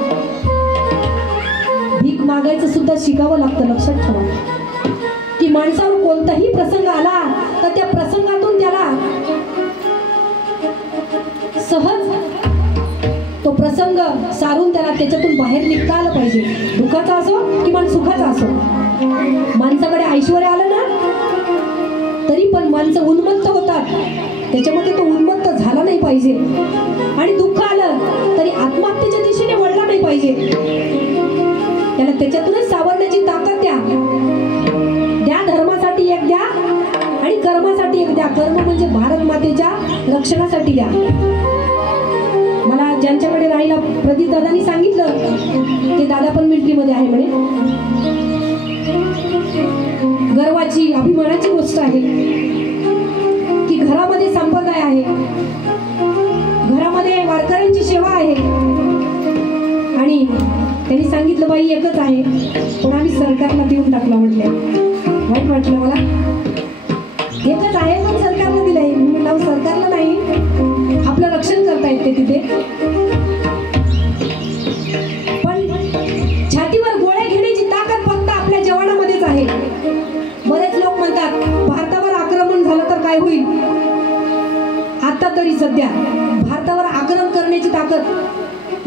भीक मागायचं सुद्धा शिकावं लागतं. लक्षात ठेवा की माणसावर कोणताही प्रसंग आला तर त्या प्रसंगातून त्याला सहज तो प्रसंग सारून त्याला त्याच्यातून बाहेर निघता आलं पाहिजे. दुःखाचा असो किंवा सुखाचा असो. माणसाकडे ऐश्वर्य आलं ना तरी पण माणसं उन्मत्त होतात, त्याच्यामध्ये तो उन्मत्त झाला नाही पाहिजे. आणि दुःख आलं तरी आत्महत्येच्या दिशेने वळला नाही पाहिजे. त्याला त्याच्यातूनच सावरण्याची ताकद द्या. द्या धर्मासाठी एक द्या आणि कर्मासाठी एक द्या. कर्म म्हणजे भारत मातेच्या रक्षणासाठी द्या. मला ज्यांच्याकडे राहिला प्रदीप दादांनी सांगितलं ते दादा पण मिलिटरीमध्ये आहे म्हणे. गर्वाची, अभिमानाची गोष्ट आहे की घरामध्ये संप्रदाय आहे, घरामध्ये वारकऱ्यांची सेवा आहे. आणि त्यांनी सांगितलं बाई एकच आहे पण आम्ही सरकारला देऊन टाकला. म्हटलं वाईट वाटलं मला. एकच आहे पण सरकारला दिलंय. म्हटलं सरकारला नाही, आपलं रक्षण करता येते तिथे. पण छातीवर गोळ्या घेण्याची ताकद फक्त आपल्या जवानामध्येच आहे. बरेच लोक म्हणतात भारतावर आक्रमण झालं तर काय होईल. आता तरी सध्या भारतावर आक्रमण करण्याची ताकद,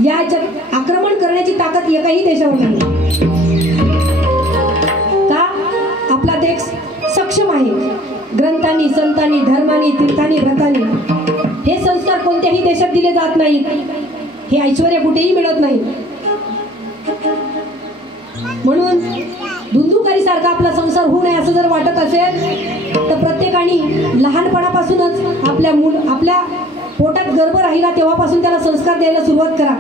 याच्यात आक्रमण करण्याची ताकद एकाही देशावर नाही. का? आपला देश सक्षम आहे. ग्रंथांनी, संतांनी, धर्मांनी दानानी तीर्थानी व्रतानी हे संस्कार कोणत्याही देशात दिले जात नाहीत. हे ऐश्वर्य कुठेही मिळत नाही. म्हणून धुंदुकारी सारखा आपला संसार होऊ नये असं जर वाटत असेल तर प्रत्येकाने लहानपणापासूनच आपल्या पोटात गर्भ राहिला तेव्हापासून त्याला संस्कार द्यायला सुरुवात करा.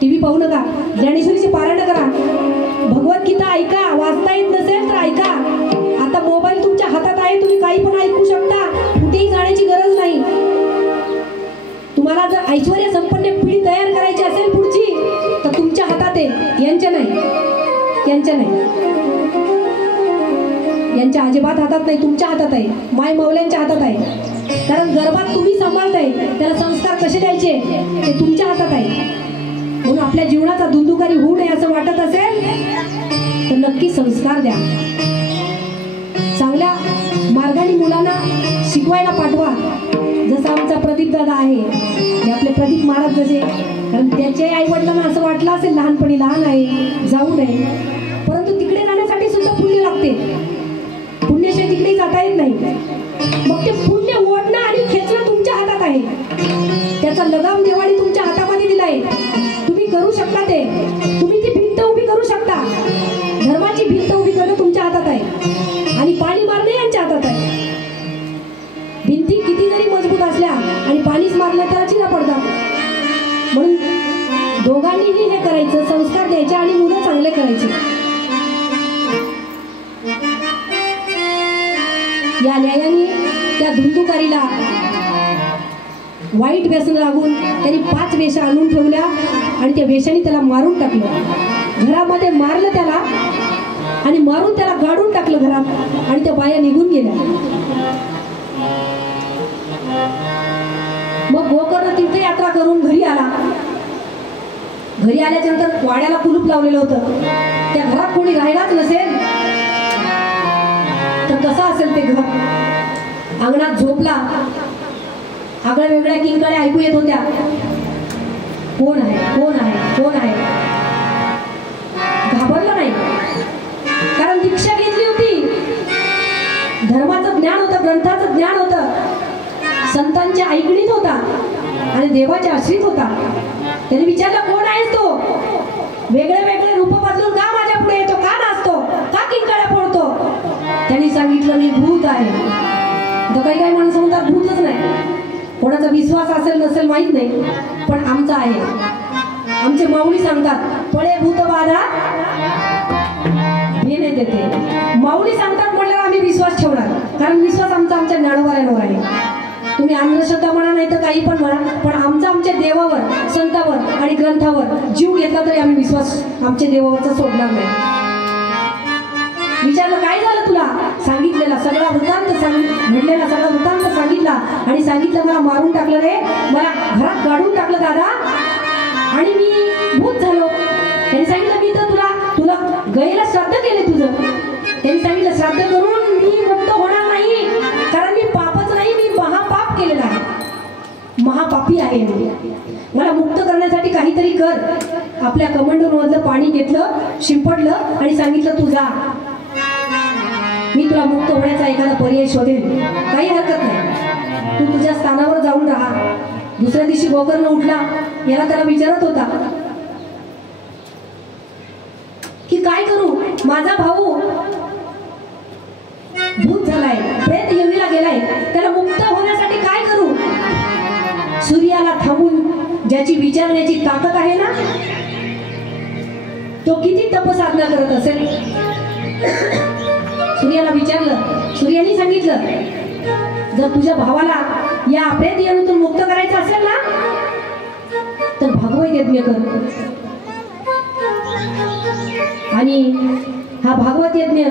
टीव्ही पाहू नका, ज्ञानेश्वरीचे पारायण करा, भगवद्गीता ऐका, वाचता येत नसेल तर ऐका. आता मोबाईल तुमच्या हातात आहे, तुम्ही काही पण ऐकू शकता, कुठेही जाण्याची गरज नाही. तुम्हाला जर ऐश्वर्य संपन्न पिढी तयार करायची असेल पुढची तर तुमच्या हातात आहे, यांच्या नाही, यांच्या अजिबात हातात नाही, तुमच्या हातात आहे, माय मौल्यांच्या हातात आहे. कारण गर्भात तुम्ही सांभाळताय, त्याला संस्कार कसे द्यायचे ते तुमच्या हातात आहे. म्हणून आपल्या जीवनाचा धुंदुकारी होऊ नये असं वाटत असेल तर नक्की संस्कार द्या. चांगल्या मार्गाने मुलांना शिकवायला पाठवा. जसं आमचा प्रदीप दादा आहे, हे आपले प्रदीप महाराज जसे, कारण त्याच्या आई वडिलांना असं वाटलं असेल लहानपणी लहान आहे जाऊ नये, परंतु तिकडे जाण्यासाठी सुद्धा पुण्य लागते. पुण्याशिवाय तिकडे जाता येत नाही. मग ते पुण्य ओढणं आणि खेचणं तुमच्या हातात आहे. त्याचा लगाम देवाने तुमच्या हातामध्ये दिलाय. तुम्ही करू शकता ते. तुम्ही ती भिंत उभी करू शकता. धर्माची भिंत उभी करणं तुमच्या हातात आहे आणि पाणी मारणं यांच्या हातात आहे. भिंती किती जरी मजबूत असल्या आणि पाणीच मारलं तर चिरा पडतात. म्हणून दोघांनीही हे करायचं, संस्कार द्यायचे आणि मुलं चांगले करायचे. या न्यायाने त्या धुंदुकारीला वाईट व्यसन लागून त्यांनी 5 वेशा आणून ठेवल्या आणि त्या वेशाने त्याला मारून टाकलं. घरामध्ये मारलं त्याला आणि मारून त्याला गाडून टाकलं घरात आणि त्या बाया निघून गेल्या. मग गोकर्ण तीर्थयात्रा करून घरी आला. घरी आल्याच्यानंतर वाड्याला कुलूप लावलेलं होतं. त्या घरात कोणी राहिलाच नसेल तर कसं असेल ते घर. अंगणात झोपला. आगळ्या वेगळ्या किंकाळ्या ऐकू येत होत्या. कोण आहे, कोण आहे, कोण आहे. घाबरला नाही, कारण दीक्षा घेतली होती. धर्माचं ज्ञान होतं, ग्रंथाचं ज्ञान होतं, संतांच्या ऐकणीत होता आणि देवाच्या आश्रित होता. त्याने विचारलं कोण आहेस तो. वेगळे वेगळे रूप बदलून का माझ्या पुढे येतो, का नाचतो, का किंकाळ्या फोडतो. त्यांनी सांगितलं मी भूत आहे. तर काही माणसं म्हणतात भूतच नाही. कोणाचा विश्वास असेल नसेल माहित नाही, पण आमचा आहे. आमचे माऊली सांगतात पळे भूत बाधा भेने देते. माऊली सांगतात म्हणल्यावर आम्ही विश्वास ठेवणार, कारण विश्वास आमचा आमच्या ज्ञानोबाऱ्यांवर आहे. तुम्ही अंधश्रद्धा म्हणा नाही तर काही पण म्हणा, पण आमचा आमच्या देवावर, संतावर आणि ग्रंथावर जीव घेतला तरी आम्ही विश्वास आमच्या देवावरचा सोडणार नाही. विचारलं काय झालं तुला. सांगितलेला सगळा वृत्तांत घडलेला सगळा वृत्तांत सांगितला आणि सांगितलं मला मारून टाकलं रे, मला घरात काढून टाकलं दादा आणि मी भूत झालो. त्यांनी सांगितलं मी तर तुला गैला श्राद्ध केले तुझं. त्यांनी सांगितलं श्राद्ध करून मी मुक्त होणार नाही, कारण मी पापच नाही, मी महापाप केलेला आहे, महापापी आहे. मला मुक्त करण्यासाठी काहीतरी कर. आपल्या कमंडलमधलं पाणी घेतलं, शिंपडलं आणि सांगितलं तू जा, मी तुला मुक्त होण्याचा एखादा पर्याय शोधेल, काही हरकत नाही, तू तुझ्या स्थानावर जाऊन राहा. दुसऱ्या दिवशी गोकर्ण उठला. याला त्याला विचारत होता की काय करू, माझा भाऊ भूत झालाय, प्रेत योनीला गेलाय, त्याला मुक्त होण्यासाठी काय करू. सूर्याला थांबून ज्याची विचारण्याची ताकद आहे ना, तो किती तपसाधना करत असेल. सूर्याला विचारलं. सूर्याने सांगितलं जर तुझ्या भावाला या प्रेत योनीतून मुक्त करायचं असेल ना तर भागवत यज्ञ कर. आणि हा भागवत यज्ञ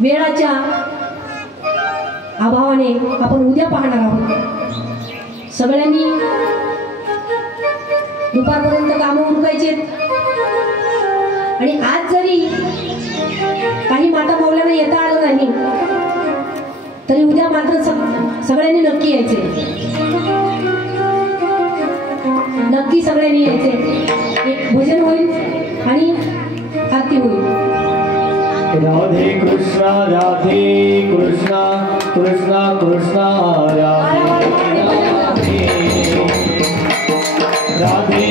वेळाच्या अभावाने आपण उद्या पाहणार आहोत. सगळ्यांनी दुपारपर्यंत कामं उरकायचे आणि आज जरी काही माता माऊल्यांना येता आलं नाही तरी उद्या मात्र सगळ्यांनी नक्की यायचे, नक्की सगळ्यांनी यायचे. एक भजन होईल आणि आरती होईल. राधे कृष्णा कृष्णा कृष्णा राधे राधे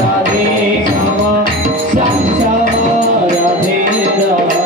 राधे श्याम श्याम श्याम राधे राधे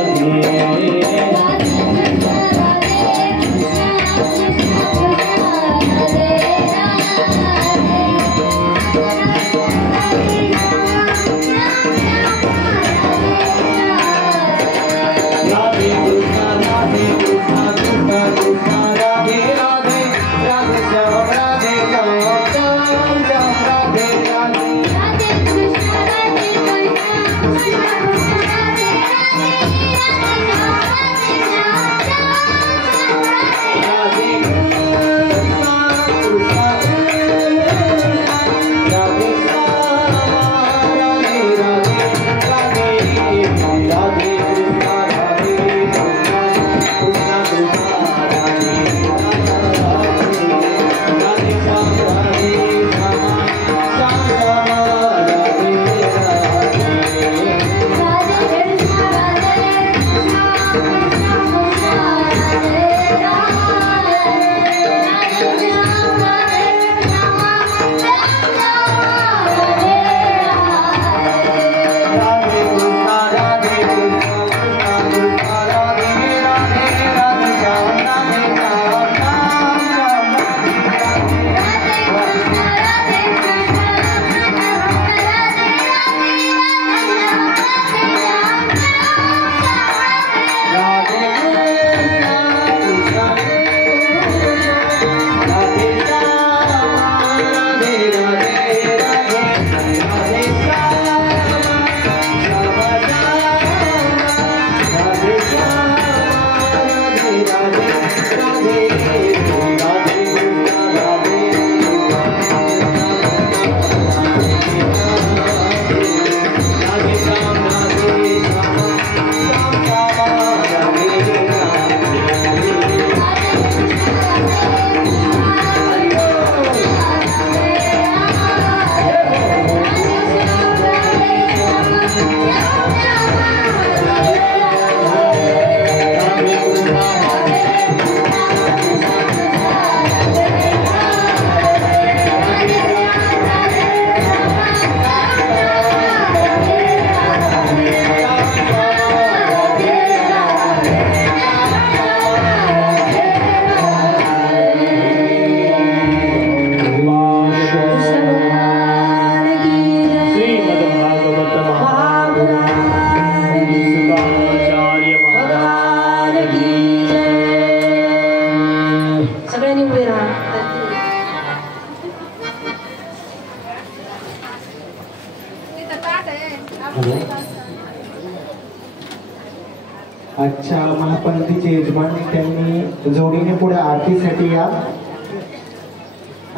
आजच्या महापंथीचे यजमान त्यांनी जोडीने पुढे आरतीसाठी या.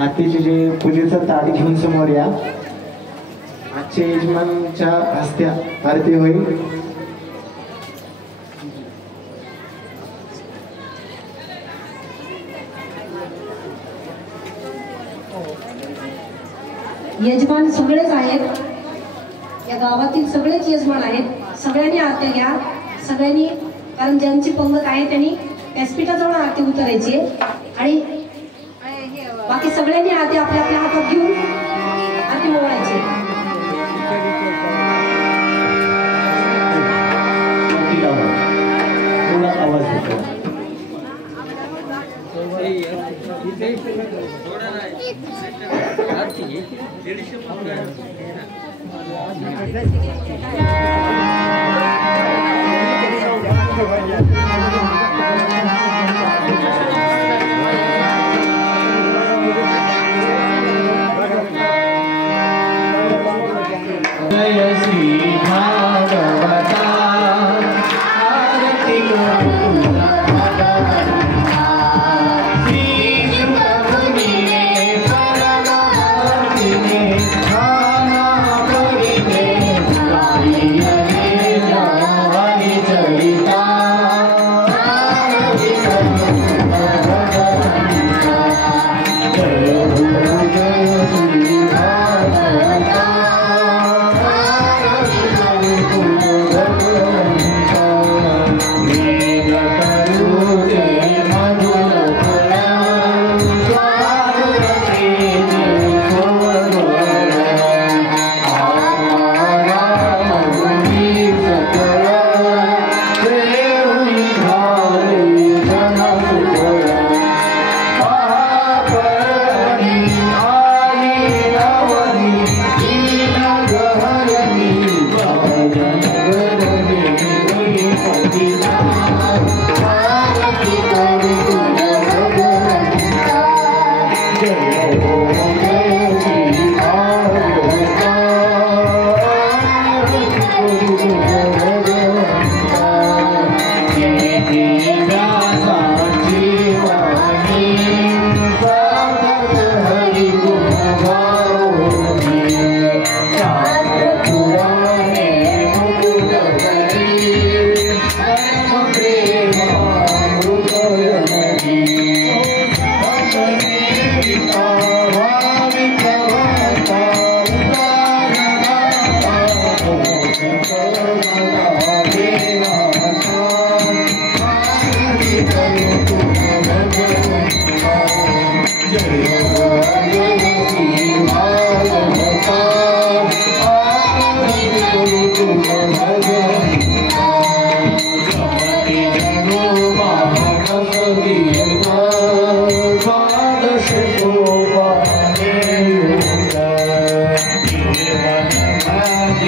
आरतीचे जे पूजेचं ताट घेऊन समोर या. आजच्या यजमानच्या हस्ते आरती होईल. यजमान सगळेच आहेत, या गावातील सगळेच यजमान आहेत. सगळ्यांनी आरती घ्या, सगळ्यांनी, कारण ज्यांची पंगत आहे त्यांनी व्यासपीठाजवळ आरती उतरायची आणि बाकी सगळ्यांनी आरती आपल्या आपल्या हातात घेऊन आरती ओवाळायची. आवाज देतो. जय श्री भागवता आरती Jai